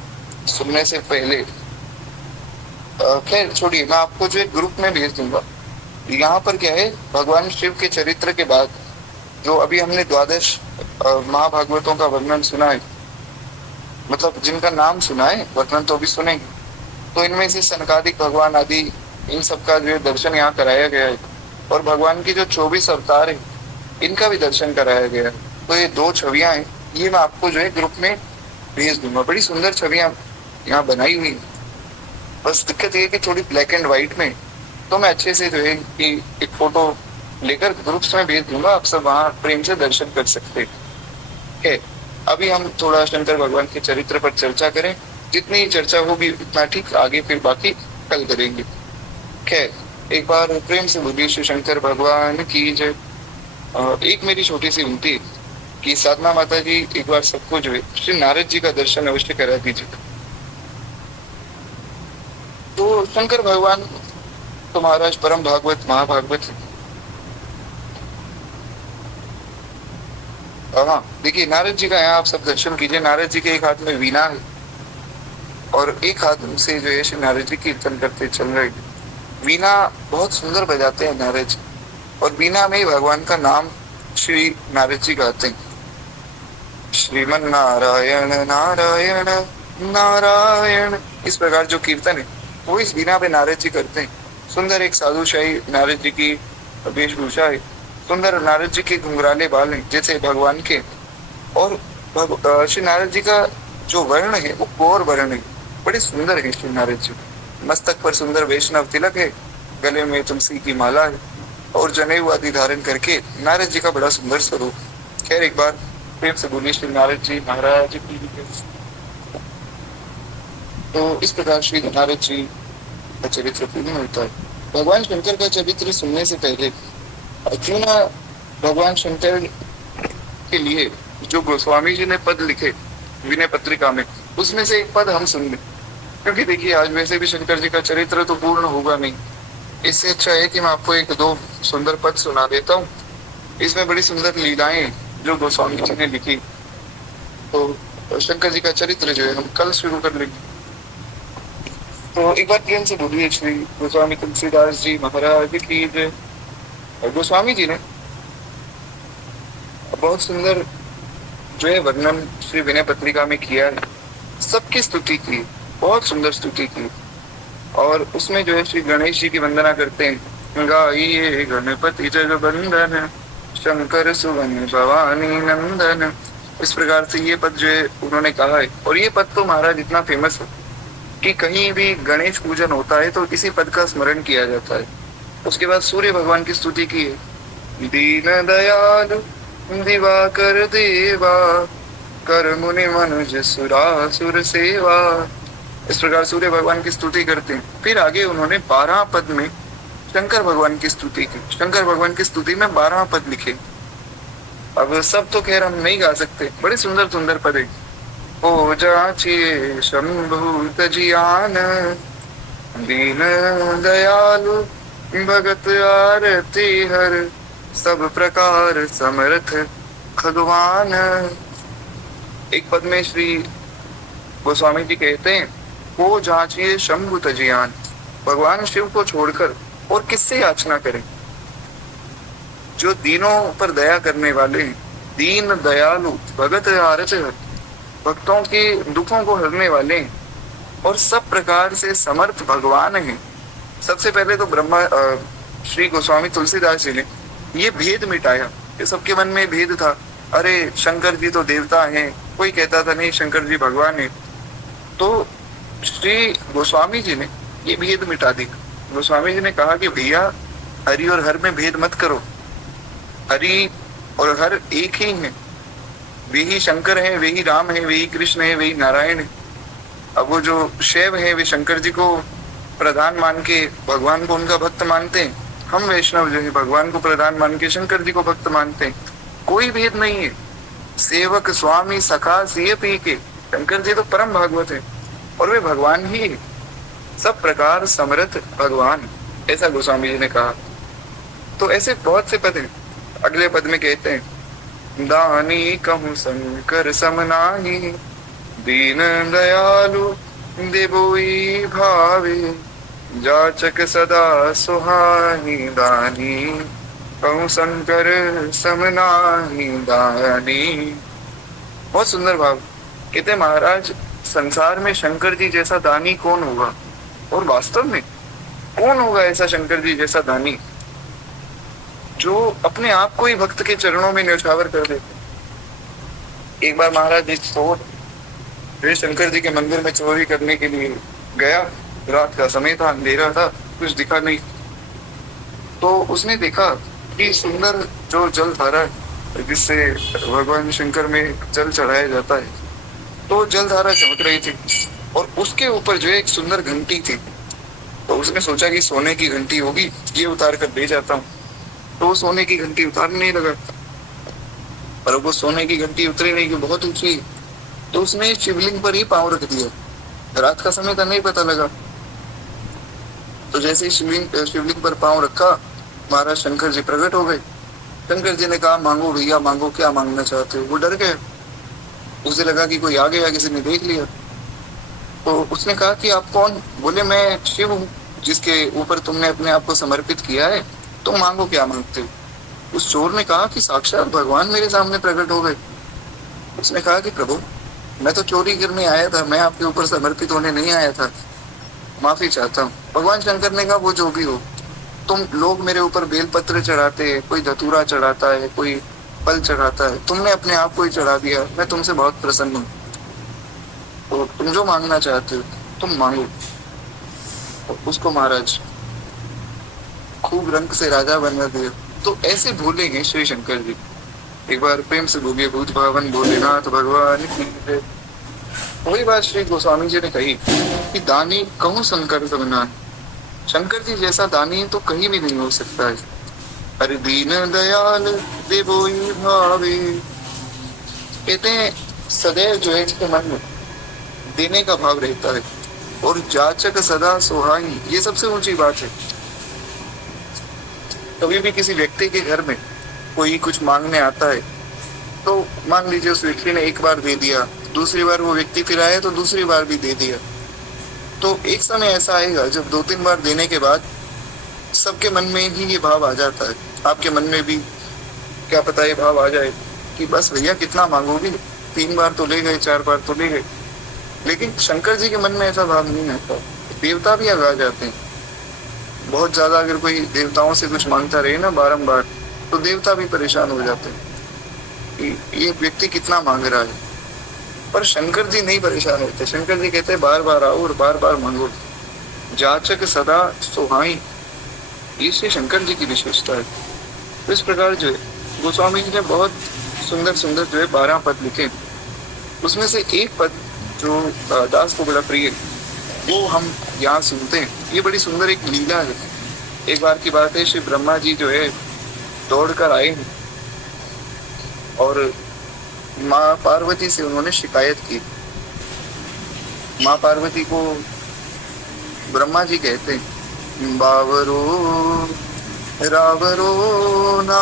सुनने से पहले खैर छोड़िए, मैं आपको जो एक ग्रुप में भेज दूंगा। यहाँ पर क्या है, भगवान शिव के चरित्र के बाद जो अभी हमने 12 महाभागवतों का वर्णन सुना है, मतलब जिनका नाम सुना है, वर्णन तो अभी सुनेंगे, तो इनमें से सनकादिक भगवान आदि इन सबका जो है दर्शन यहाँ कराया गया है। और भगवान की जो 24 अवतार है इनका भी दर्शन कराया गया है। तो ये 2 छवियां हैं, ये मैं आपको जो है ग्रुप में भेज दूंगा। बड़ी सुंदर छवियां यहाँ बनाई हुई। बस दिक्कत ये है कि थोड़ी ब्लैक एंड व्हाइट में, तो मैं अच्छे से जो है कि एक फोटो लेकर ग्रुप्स में भेज दूंगा, आप सब वहाँ प्रेम से दर्शन कर सकते हैं। अभी हम थोड़ा शंकर भगवान के चरित्र पर चर्चा करें। जितनी चर्चा होगी उतना ठीक, आगे फिर बाकी कल करेंगे। खैर, एक बार प्रेम से बोलिए श्री शंकर भगवान की जय। एक मेरी छोटी सी विनती कि साधना माता जी एक बार सबको जो है श्री नारद जी का दर्शन अवश्य करा दीजिए। तो शंकर भगवान तो महाराज परम भागवत महाभागवत है। हाँ देखिए, नारद जी का यहाँ आप सब दर्शन कीजिए। नारद जी के एक हाथ में वीणा है और एक हाथ से जो है श्री नारद जी कीर्तन करते चल रहे हैं। वीणा बहुत सुंदर बजाते हैं नारद जी, और वीणा में ही भगवान का नाम श्री नारद जी गाते हैं। श्रीमन नारायण नारायण नारायण, इस प्रकार जो कीर्तन है वो इस वीणा पे नारद जी करते हैं। सुंदर एक साधुशाही नारद जी की वेशभूषा है। सुंदर नारद जी के घुंघराले बाल हैं जैसे भगवान के। और श्री नारद जी का जो वर्ण है वो गौर वर्ण है, बड़े सुंदर है श्री नारद जी। मस्तक पर सुंदर वैष्णव तिलक है, गले में तुलसी की माला है, और जनेऊ आदि धारण करके नारद जी का बड़ा सुंदर स्वरूप। खैर, एक बार प्रेम से बोलिए श्री नारद जी महाराज की जय। तो इस प्रकार श्री नारद जी का चरित्र पूर्ण होता है। भगवान शंकर का चरित्र सुनने से पहले क्यों ना भगवान शंकर के लिए जो गोस्वामी जी ने पद लिखे विनय पत्रिका में, उसमें से एक पद हम सुन लें। क्योंकि देखिए, आज वैसे भी शंकर जी का चरित्र तो पूर्ण होगा नहीं, इससे अच्छा है कि मैं आपको एक दो सुंदर पद सुना देता हूँ। इसमें बड़ी सुंदर लीलाएं जो गोस्वामी जी ने लिखी। तो शंकर जी का चरित्र जो है हम कल शुरू कर लेंगे। तो एक बार प्रेम से बोलिए श्री गोस्वामी तुलसीदास जी महाराज की जय। गोस्वामी जी ने बहुत सुंदर जो है वर्णन श्री विनय पत्रिका में किया है। सबकी स्तुति की, बहुत सुंदर स्तुति की। और उसमें जो है श्री गणेश जी की वंदना करते हैं। गाइए गणपति जगवंदन, शंकर सुवन भवानी नंदन। इस प्रकार से ये पद जो है उन्होंने कहा है। और ये पद तो महाराज इतना फेमस है कि कहीं भी गणेश पूजन होता है तो इसी पद का स्मरण किया जाता है। उसके बाद सूर्य भगवान की स्तुति की है। दीन दयालु दिवाकर देवा, कर मुनि मनुज सुरासुर सेवा। इस प्रकार सूर्य भगवान की स्तुति करते हैं। फिर आगे उन्होंने 12 पद में शंकर भगवान की स्तुति की। शंकर भगवान की स्तुति में 12 पद लिखे। अब सब तो खैर हम नहीं गा सकते, बड़े सुंदर सुंदर पद है। ओ जाचिए शंभु तजियान, दीन दयालु भगत आरती हर, सब प्रकार समर्थ भगवान। एक पद में श्री गोस्वामी जी कहते हैं, वो जांचिए शंभु तजियान, भगवान शिव को छोड़कर और किससे याचना करें। जो दीनों पर दया करने वाले, दीन दयालु भगत आरत, भक्तों के दुखों को हरने वाले और सब प्रकार से समर्थ भगवान है। सबसे पहले तो ब्रह्मा श्री गोस्वामी तुलसीदास जी ने ये भेद मिटाया। ये सबके मन में भेद था, अरे शंकर जी तो देवता हैं, कोई कहता था नहीं शंकर जी भगवान है। तो श्री गोस्वामी जी ने ये भेद मिटा दी। गोस्वामी जी ने कहा कि भैया, हरि और हर में भेद मत करो। हरि और हर एक ही है, वे ही शंकर है, वे ही राम है, वे ही कृष्ण है, वे ही नारायण है। अब वो जो शैव है वे शंकर जी को प्रधान मान के भगवान को उनका भक्त मानते हैं। हम वैष्णव जो है भगवान को प्रधान मान के शंकर जी को भक्त मानते हैं। कोई भेद नहीं है। सेवक स्वामी सखा सिय पी के, शंकर जी तो परम भागवत है और वे भगवान ही है, सब प्रकार समर्थ भगवान, ऐसा गोस्वामी जी ने कहा। तो ऐसे बहुत से पद हैं। अगले पद में कहते हैं, दानी कहूँ शंकर समनाही, दीन दयालु देवोई भावे, जाचक सदा सुहानी दानी, कहूँ शंकर समनाही दानी। बहुत सुंदर भाव। कहते महाराज, संसार में शंकर जी जैसा दानी कौन होगा, और वास्तव में कौन होगा ऐसा शंकर जी जैसा दानी जो अपने आप को ही भक्त के चरणों में न्यौछावर कर देते। एक बार महाराज इस वे शंकर जी के मंदिर में चोरी करने के लिए गया। रात का समय था, अंधेरा था, कुछ दिखा नहीं। तो उसने देखा कि सुंदर जो जल धारा जिससे भगवान शंकर में जल चढ़ाया जाता है, तो जल धारा चमक रही थी और उसके ऊपर जो एक सुंदर घंटी थी। तो उसने सोचा कि सोने की घंटी होगी, ये उतार कर ले जाता हूँ। तो वो सोने की घंटी उतारने लगा, पर वो सोने की घंटी उतरी नहीं, क्योंकि बहुत ऊंची। तो उसने शिवलिंग पर ही पांव रख दिया। रात का समय था, नहीं पता लगा। तो जैसे ही शिवलिंग पर पांव रखा, महाराज शंकर जी प्रकट हो गए। शंकर जी ने कहा मांगो भैया मांगो, क्या मांगना चाहते हो। वो डर गए, उसे लगा कि कोई आ गया, किसी ने देख लिया। तो उसने कहा कि आप कौन। बोले मैं शिव हूँ, जिसके ऊपर तुमने अपने आप को समर्पित किया है, तुम मांगो क्या मांगते हो। उस चोर ने कहा कि साक्षात भगवान मेरे सामने प्रकट हो गए। उसने कहा कि प्रभु, मैं तो चोरी करने आया था, मैं आपके ऊपर समर्पित होने नहीं आया था, माफी चाहता हूँ। भगवान शंकर ने कहा वो जो भी हो, तुम लोग मेरे ऊपर बेलपत्र चढ़ाते हैं, कोई धतूरा चढ़ाता है, कोई फल चढ़ाता है, तुमने अपने आप को ही चढ़ा दिया, मैं तुमसे बहुत प्रसन्न हूँ। तो तुम जो मांगना चाहते हो तुम मांगो। तो उसको महाराज खूब रंग से राजा बना दिया। तो ऐसे भोले हैं श्री शंकर जी। एक बार प्रेम से बोलिए भूत भावन भोलेनाथ भगवान की जय। वही बात श्री गोस्वामी जी ने कही कि दानी कहूँ शंकर समनान। शंकर जी जैसा दानी तो कहीं भी नहीं हो सकता है। अरे दीन दयाल देवोई भावे। कहते हैं सदैव जो है इसके मन में देने का भाव रहता है, और जाचक सदा सुहाई, ये सबसे ऊंची बात है। कभी भी किसी व्यक्ति के घर में कोई कुछ मांगने आता है, तो मान लीजिए उस व्यक्ति ने एक बार दे दिया, दूसरी बार वो व्यक्ति फिर आया तो दूसरी बार भी दे दिया। तो एक समय ऐसा आएगा जब 2-3 बार देने के बाद सबके मन में ही ये भाव आ जाता है। आपके मन में भी क्या पता ये भाव आ जाए कि बस भैया कितना मांगोगे, 3 बार तो ले गए, 4 बार तो ले गए। लेकिन शंकर जी के मन में ऐसा भाव नहीं आता। देवता भी आगा जाते हैं। बहुत ज्यादा अगर कोई देवताओं से कुछ मांगता रहे ना बारंबार, तो देवता भी परेशान हो जाते हैं कि ये व्यक्ति कितना मांग रहा है। पर शंकर जी नहीं परेशान होते। शंकर जी कहते हैं बार बार आओ और बार बार मांगो, जाचक सदा सुहाई। ये श्री शंकर जी की विशेषता है। तो इस प्रकार जो है गोस्वामी जी ने बहुत सुंदर सुंदर जो है 12 पद लिखे। उसमें से एक पद जो दास को बड़ा प्रिय, वो हम यहाँ सुनते हैं। ये बड़ी सुंदर एक लीला है। एक बार की बात है, श्री ब्रह्मा जी जो है दौड़ कर आए हैं और माँ पार्वती से उन्होंने शिकायत की। माँ पार्वती को ब्रह्मा जी कहते हैं बावरो रावरो ना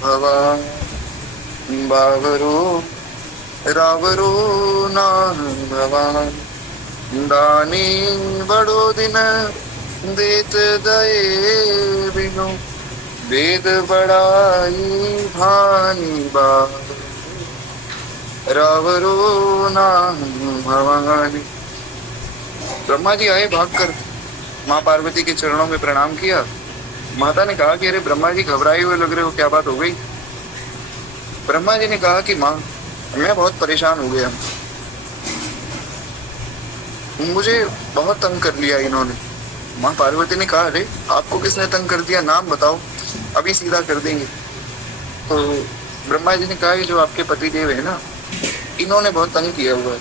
भवा, बावरो रावरो ना भवा, दानी बड़ो दिन देत दये बिनु, वेद बड़ाई भानी बार, रावरो नाम भवानी। ब्रह्मा जी आए भागकर, माँ पार्वती के चरणों में प्रणाम किया। माता ने कहा कि अरे ब्रह्मा जी घबराए हुए लग रहे हो, क्या बात हो गई। ब्रह्मा जी ने कहा कि माँ मैं बहुत परेशान हो गया, मुझे बहुत तंग कर लिया इन्होंने। माँ पार्वती ने कहा अरे आपको किसने तंग कर दिया, नाम बताओ, अभी सीधा कर देंगे। तो ब्रह्मा जी ने कहा कि जो आपके पति देव है ना, इन्होंने बहुत तंग किया हुआ है।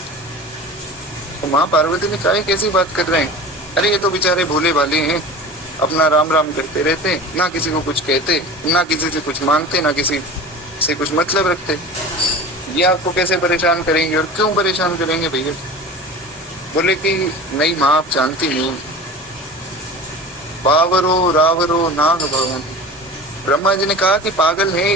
तो माँ पार्वती ने कहा कैसी बात कर रहे हैं, अरे ये तो बेचारे भोले भाले हैं, अपना राम राम करते रहते, ना किसी को कुछ कहते, ना किसी से कुछ मांगते, ना किसी से कुछ मतलब रखते। ये आपको कैसे परेशान करेंगे और क्यों परेशान करेंगे भैया। बोले कि नहीं माँ आप जानती नहीं, बावरो रावरो नाग भवन। ब्रह्मा जी ने कहा कि पागल है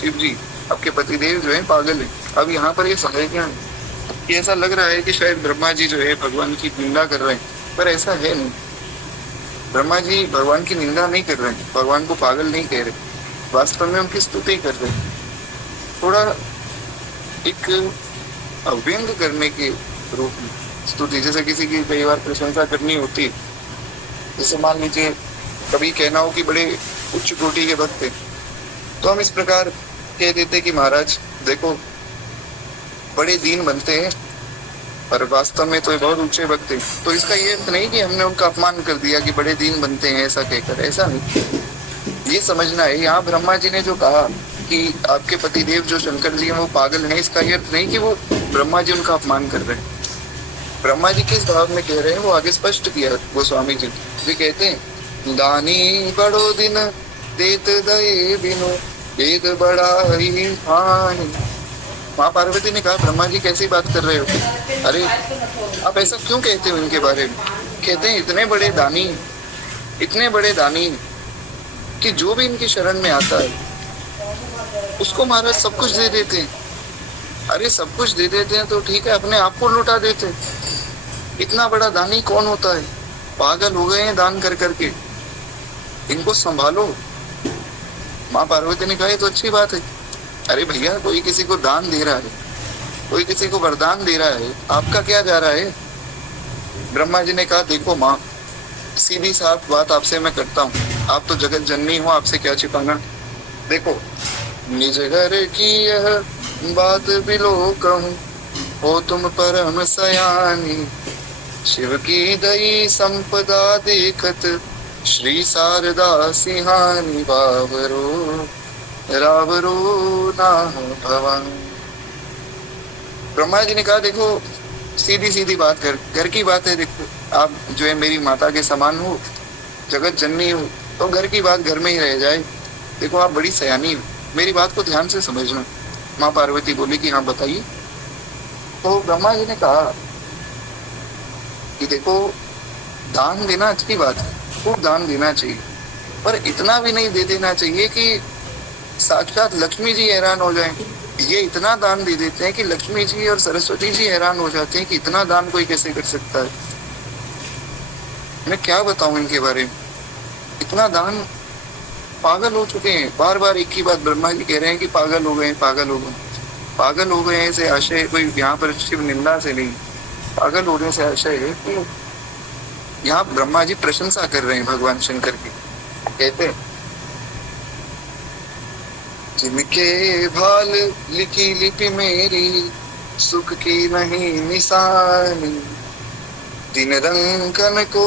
शिव जी, आपके पतिदेव जो है पागल है। अब यहाँ पर ये समझ क्या है कि ऐसा लग रहा है कि शायद ब्रह्मा जी जो है भगवान की निंदा कर रहे हैं, पर ऐसा है नहीं। ब्रह्मा जी भगवान की निंदा नहीं कर रहे हैं, भगवान को पागल नहीं कह रहे, वास्तव में उनकी स्तुति कर रहे हैं। थोड़ा एक व्यंग करने के रूप में स्तुति, जैसे किसी की कई बार प्रशंसा करनी होती है। जैसे मान लीजिए कभी कहना हो कि बड़े उच्च कोटि के भक्त थे, तो हम इस प्रकार कह देते कि महाराज देखो बड़े दीन बनते हैं, पर वास्तव में तो ये बहुत ऊंचे भक्त हैं। तो इसका ये अर्थ नहीं कि हमने उनका अपमान कर दिया कि बड़े दीन बनते हैं ऐसा कहकर, ऐसा नहीं। ये समझना है यहाँ ब्रह्मा जी ने जो कहा कि आपके पतिदेव जो शंकर जी हैं वो पागल हैं, इसका ये अर्थ नहीं कि वो ब्रह्मा जी उनका अपमान कर रहे हैं। ब्रह्मा जी किस भाव में कह रहे हैं वो आगे स्पष्ट किया गोस्वामी जी। वे कहते हैं दानी बड़ो दिन देत दये बिनु, वेद बड़ा ही हानि। माँ पार्वती ने कहा ब्रह्मा जी कैसी बात कर रहे हो, अरे आप ऐसा क्यों कहते हो इनके बारे में। कहते हैं इतने बड़े दानी, इतने बड़े दानी कि जो भी इनकी शरण में आता है उसको महाराज सब कुछ दे देते हैं। अरे सब कुछ दे देते हैं तो ठीक है, अपने आप को लुटा देते हैं। इतना बड़ा दानी कौन होता है? पागल हो गए हैं दान कर करके, इनको संभालो। माँ पार्वती ने कहा ये तो अच्छी बात है। अरे भैया, कोई किसी को दान दे रहा है, कोई किसी को वरदान दे रहा है, आपका क्या जा रहा है? ब्रह्मा जी ने कहा देखो माँ, सीधी साफ बात आपसे मैं करता हूँ, आप तो जगत जननी हो, आपसे क्या छिपाना। देखो, निज घर की यह बात बिलो कहूँ, हो तुम परम सयानी, शिव की दई संपदा देखत, श्री शारदा सिंहानी, बावरो रावरो ना भवानी। ब्रह्मा जी ने कहा देखो, सीधी सीधी बात कर, घर की बात है। देखो, आप जो है मेरी माता के समान हो, जगत जननी हो, तो घर की बात घर में ही रह जाए। देखो आप बड़ी सयानी हो, मेरी बात को ध्यान से समझना। माँ पार्वती बोली कि हाँ बताइए। तो ब्रह्मा जी ने कहा कि देखो, दान देना अच्छी बात है, खूब दान देना चाहिए, पर इतना भी नहीं दे देना चाहिए कि साक्षात लक्ष्मी जी हैरान हो जाएं। ये इतना दान दे देते हैं कि लक्ष्मी जी और सरस्वती जी हैरान हो जाते हैं कि इतना दान कोई कैसे कर सकता है। मैं क्या बताऊं इनके बारे में, इतना दान। पागल हो चुके हैं, बार बार एक ही बात ब्रह्मा जी कह रहे हैं कि पागल हो गए, पागल हो गए। पागल हो गए ऐसे आशय कोई यहाँ पर शिव निंदा से नहीं, पागल होने से आशय है कि यहाँ ब्रह्मा जी प्रशंसा कर रहे हैं भगवान शंकर की। कहते हैं जिनके भाल लिखी लिपि मेरी, सुख की नहीं निशानी, दिन रंगन को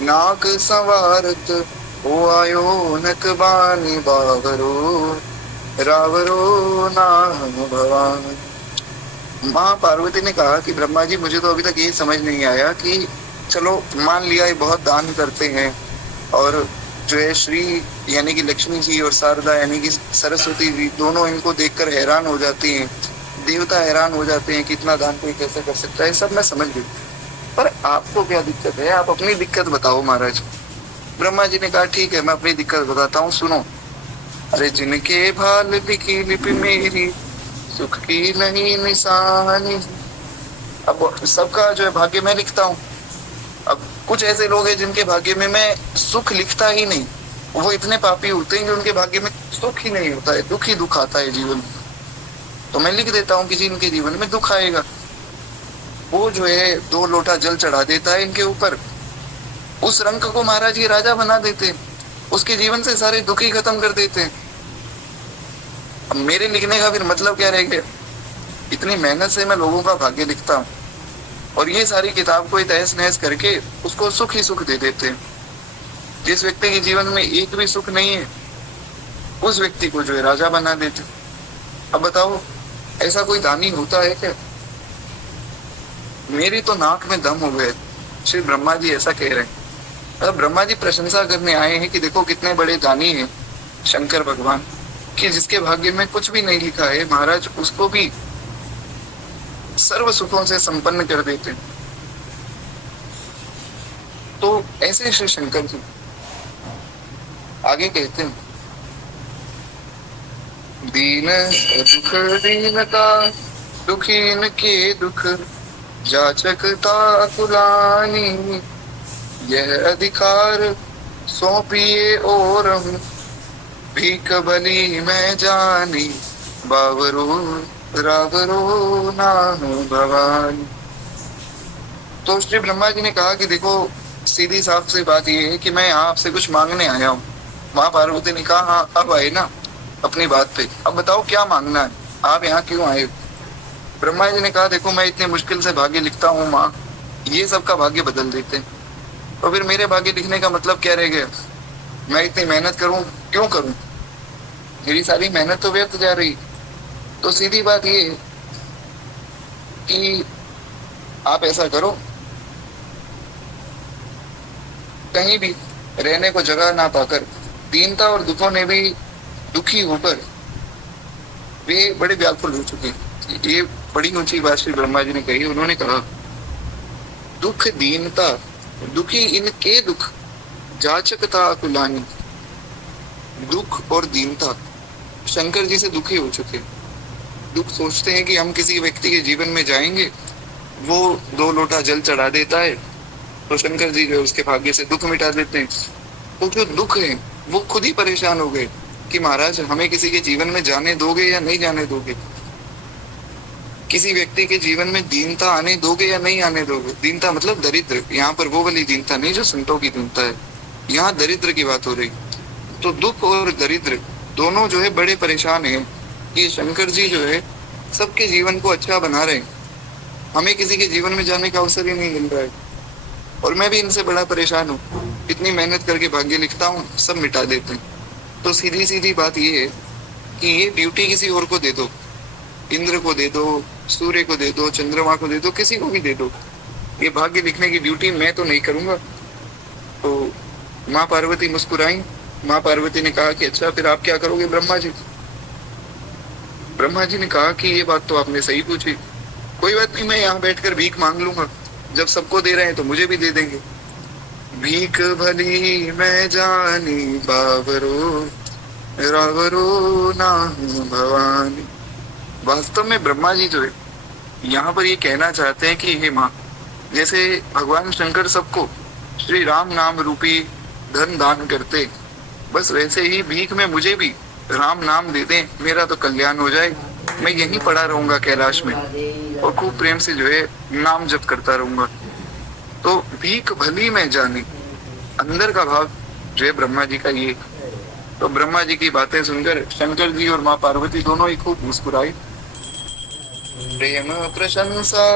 नाक संवारत, हो आयो नकबानी, बावरो रावरो नाम भवान। माँ पार्वती ने कहा कि ब्रह्मा जी, मुझे तो अभी तक ये समझ नहीं आया कि चलो मान लिया ये बहुत दान करते हैं, और जो है श्री यानी कि लक्ष्मी जी और शारदा यानी कि सरस्वती जी दोनों इनको देखकर हैरान हो जाती हैं, देवता हैरान हो जाते हैं कि इतना दान कोई कैसे कर सकता है। सब मैं समझ गई, पर आपको क्या दिक्कत है? आप अपनी दिक्कत बताओ महाराज। ब्रह्मा जी ने कहा ठीक है, मैं अपनी दिक्कत बताता हूँ, सुनो। अरे जिनके भाल लिखी लिपि मेरी, सुख की नहीं निशानी। अब सबका जो है भाग्य मैं लिखता हूँ। अब कुछ ऐसे लोग हैं जिनके भाग्य में मैं सुख लिखता ही नहीं, वो इतने पापी होते हैं कि उनके भाग्य में सुख ही नहीं होता है, दुख ही दुख आता है जीवन में। तो मैं लिख देता हूँ कि जिनके जीवन में दुख आएगा, वो जो है 2 लोटा जल चढ़ा देता है इनके ऊपर। उस रंग को महाराज ये राजा बना देते हैं, उसके जीवन से सारे दुख ही खत्म कर देते हैं। अब मेरे लिखने का फिर मतलब क्या रह गया? इतनी मेहनत से मैं लोगों का भाग्य लिखता हूँ, और ये सारी किताब को तहस नहस करके उसको सुख ही सुख दे देते हैं। जिस व्यक्ति के जीवन में एक भी सुख नहीं है, उस व्यक्ति को जो है राजा बना देते। अब बताओ, ऐसा कोई दानी होता है क्या? मेरी तो नाक में दम हो गए, श्री ब्रह्मा जी ऐसा कह रहे हैं। अब ब्रह्मा जी प्रशंसा करने आए हैं कि देखो कितने बड़े दानी हैं शंकर भगवान, कि जिसके भाग्य में कुछ भी नहीं लिखा है महाराज, उसको भी सर्व सुखों से संपन्न कर देते हैं। तो ऐसे श्री शंकर जी आगे कहते हैं, दीन दुख दीनता, दुखीन के दुख, जाचकता कुलानी, यह अधिकार सौंपिए और भीख भली मैं जानी, बावरो रावरो नाम भवानी। तो श्री ब्रह्मा जी ने कहा कि देखो, सीधी साफ सी बात ये है कि मैं यहाँ आपसे कुछ मांगने आया हूँ। माँ पार्वती ने कहा हाँ अब आए ना अपनी बात पे, अब बताओ क्या मांगना है, आप यहाँ क्यों आए? ब्रह्मा जी ने कहा देखो, मैं इतने मुश्किल से भाग्य लिखता हूँ माँ, ये सबका भाग्य बदल देते हैं, तो फिर मेरे भाग्य लिखने का मतलब क्या रह गया? मैं इतनी मेहनत करूं, क्यों करूं? मेरी सारी मेहनत तो व्यर्थ जा रही। तो सीधी बात ये है कि आप ऐसा करो, कहीं भी रहने को जगह ना पाकर, दीनता और दुखों ने भी दुखी होकर वे बड़े व्याकुल हो चुके हैं। ये बड़ी ऊंची बात श्री ब्रह्मा जी ने कही। उन्होंने कहा दुख दीनता, दुखी इनके दुख, जाचकता कुलानी। दुख और दीनता शंकर जी से दुखी हो चुके। दुख सोचते हैं कि हम किसी व्यक्ति के जीवन में जाएंगे, वो 2 लोटा जल चढ़ा देता है, तो शंकर जी जो उसके भाग्य से दुख मिटा देते हैं। तो जो दुख है वो खुद ही परेशान हो गए कि महाराज हमें किसी के जीवन में जाने दोगे या नहीं जाने दोगे, किसी व्यक्ति के जीवन में दीनता आने दोगे या नहीं आने दोगे। दीनता मतलब दरिद्र, यहाँ पर वो वाली दीनता नहीं जो संतों की दीनता है, यहाँ दरिद्र की बात हो रही। तो दुख और दरिद्र दोनों जो है बड़े परेशान है कि शंकर जी जो है सबके जीवन को अच्छा बना रहे हैं, हमें किसी के जीवन में जाने का अवसर ही नहीं मिल रहा है। और मैं भी इनसे बड़ा परेशान हूँ, इतनी मेहनत करके भाग्य लिखता हूँ, सब मिटा देते हैं। तो सीधी सीधी बात ये है कि ये ड्यूटी किसी और को दे दो, इंद्र को दे दो, सूर्य को दे दो, चंद्रमा को दे दो, किसी को भी दे दो, ये भाग्य लिखने की ड्यूटी मैं तो नहीं करूंगा। तो माँ पार्वती मुस्कुराई। माँ पार्वती ने कहा कि अच्छा फिर आप क्या करोगे ब्रह्मा जी। ब्रह्मा जी ने कहा कि ये बात तो आपने सही पूछी, कोई बात नहीं, मैं यहाँ बैठकर भीख मांग लूंगा, जब सबको दे रहे हैं तो मुझे भी दे देंगे। भीख भली मैं जानी बावरो, रावरो ना भवानी। वास्तव में ब्रह्मा जी जो है यहाँ पर ये कहना चाहते हैं कि हे माँ, जैसे भगवान शंकर सबको श्री राम नाम रूपी धन दान करते, बस वैसे ही भीख में मुझे भी राम नाम दे दें, मेरा तो कल्याण हो जाए। मैं यहीं पड़ा रहूंगा कैलाश में और खूब प्रेम से जो है नाम जप करता रहूंगा। तो भीख भली में जानी, अंदर का भाव जो है ब्रह्मा जी का ये। तो ब्रह्मा जी की बातें सुनकर शंकर जी और माँ पार्वती दोनों ही खूब मुस्कुराई। प्रेम प्रशंसा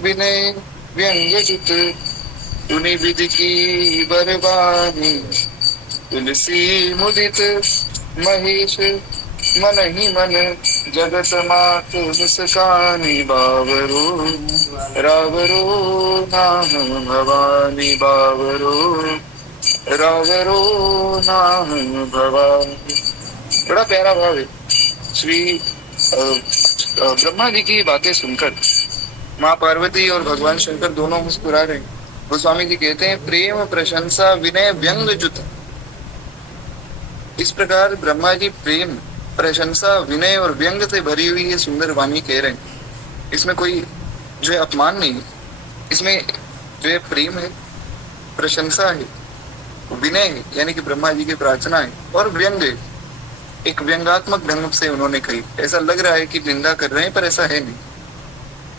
विनय व्यंग्य जित, सुनि विधि की बरबानी, तुलसी मुदित महेश मन ही मन, जगत मात मुस्कानी बावरो, रावरो नाम भवानी, बावरो रावरो नाम भवानी। बड़ा प्यारा भाव है। श्री ब्रह्मा जी की बातें सुनकर माँ पार्वती और भगवान शंकर दोनों मुस्कुरा रहे हैं। गोस्वामी जी कहते हैं प्रेम प्रशंसा विनय व्यंग जुत। इस प्रकार ब्रह्मा जी प्रेम प्रशंसा विनय और व्यंग से भरी हुई ये सुंदर वाणी कह रहे हैं। इसमें कोई जो है अपमान नहीं, इसमें जो है प्रेम है, प्रशंसा है, विनय है यानी कि ब्रह्मा जी की प्रार्थना है, और व्यंग है, एक व्यंगात्मक ढंग से उन्होंने कही। ऐसा लग रहा है कि निंदा कर रहे हैं पर ऐसा है नहीं।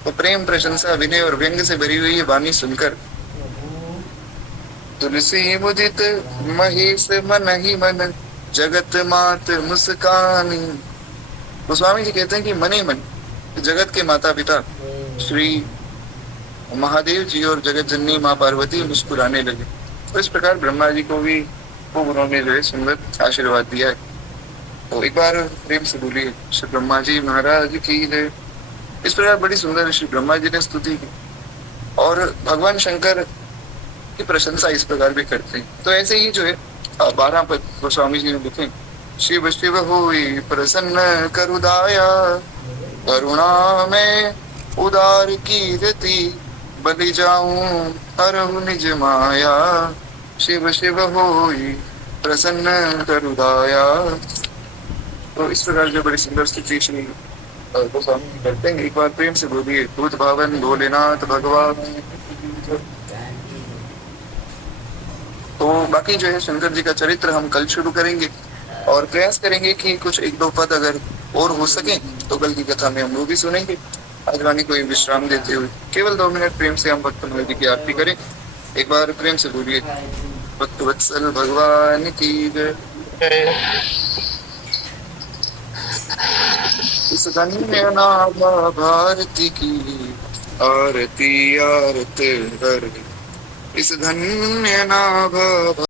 तो प्रेम प्रशंसा विनय और व्यंग से भरी हुई ये वाणी सुनकर तुलसी मुदित महेश मन ही मन, जगत मात मुस्कानी। गोस्वामी जी कहते हैं कि मन ही मन जगत के माता पिता श्री महादेव जी और जगत जननी माँ पार्वती मुस्कुराने लगे। तो इस प्रकार ब्रह्मा जी को भी खूब उन्होंने जो है सुंदर आशीर्वाद दिया है। तो एक बार प्रेम से बोलिए श्री ब्रह्मा जी महाराज की जय। इस प्रकार बड़ी सुंदर श्री ब्रह्मा जी ने स्तुति की और भगवान शंकर की प्रशंसा इस प्रकार भी करते हैं। तो ऐसे ही जो है 12 पद गोस्वामी जी ने लिखे। शिव शिव होई प्रसन्न करुदाया, करुणा में उदार कीर्ति, बलि जाऊं हरहु निज माया, शिव शिव होई प्रसन्न करुदाया। तो इस प्रकार जो बड़ी सुंदर स्तुति श्री गोस्वामी जी करते हैं। एक बार प्रेम से बोलिए भूत भावन भोलेनाथ भगवान। तो बाकी जो है शंकर जी का चरित्र हम कल शुरू करेंगे और प्रयास करेंगे कि कुछ 1-2 पद अगर और हो सके तो कल की कथा में हम वो भी सुनेंगे। आज वाणी को विश्राम देते हुए केवल 2 मिनट प्रेम से हम भक्त मनोज की आरती करें। एक बार प्रेम से बोलिए भक्त वत्सल भगवान की जय। इस धन्य नामा भारती की आरती आरत हर, इस धन्य नाभा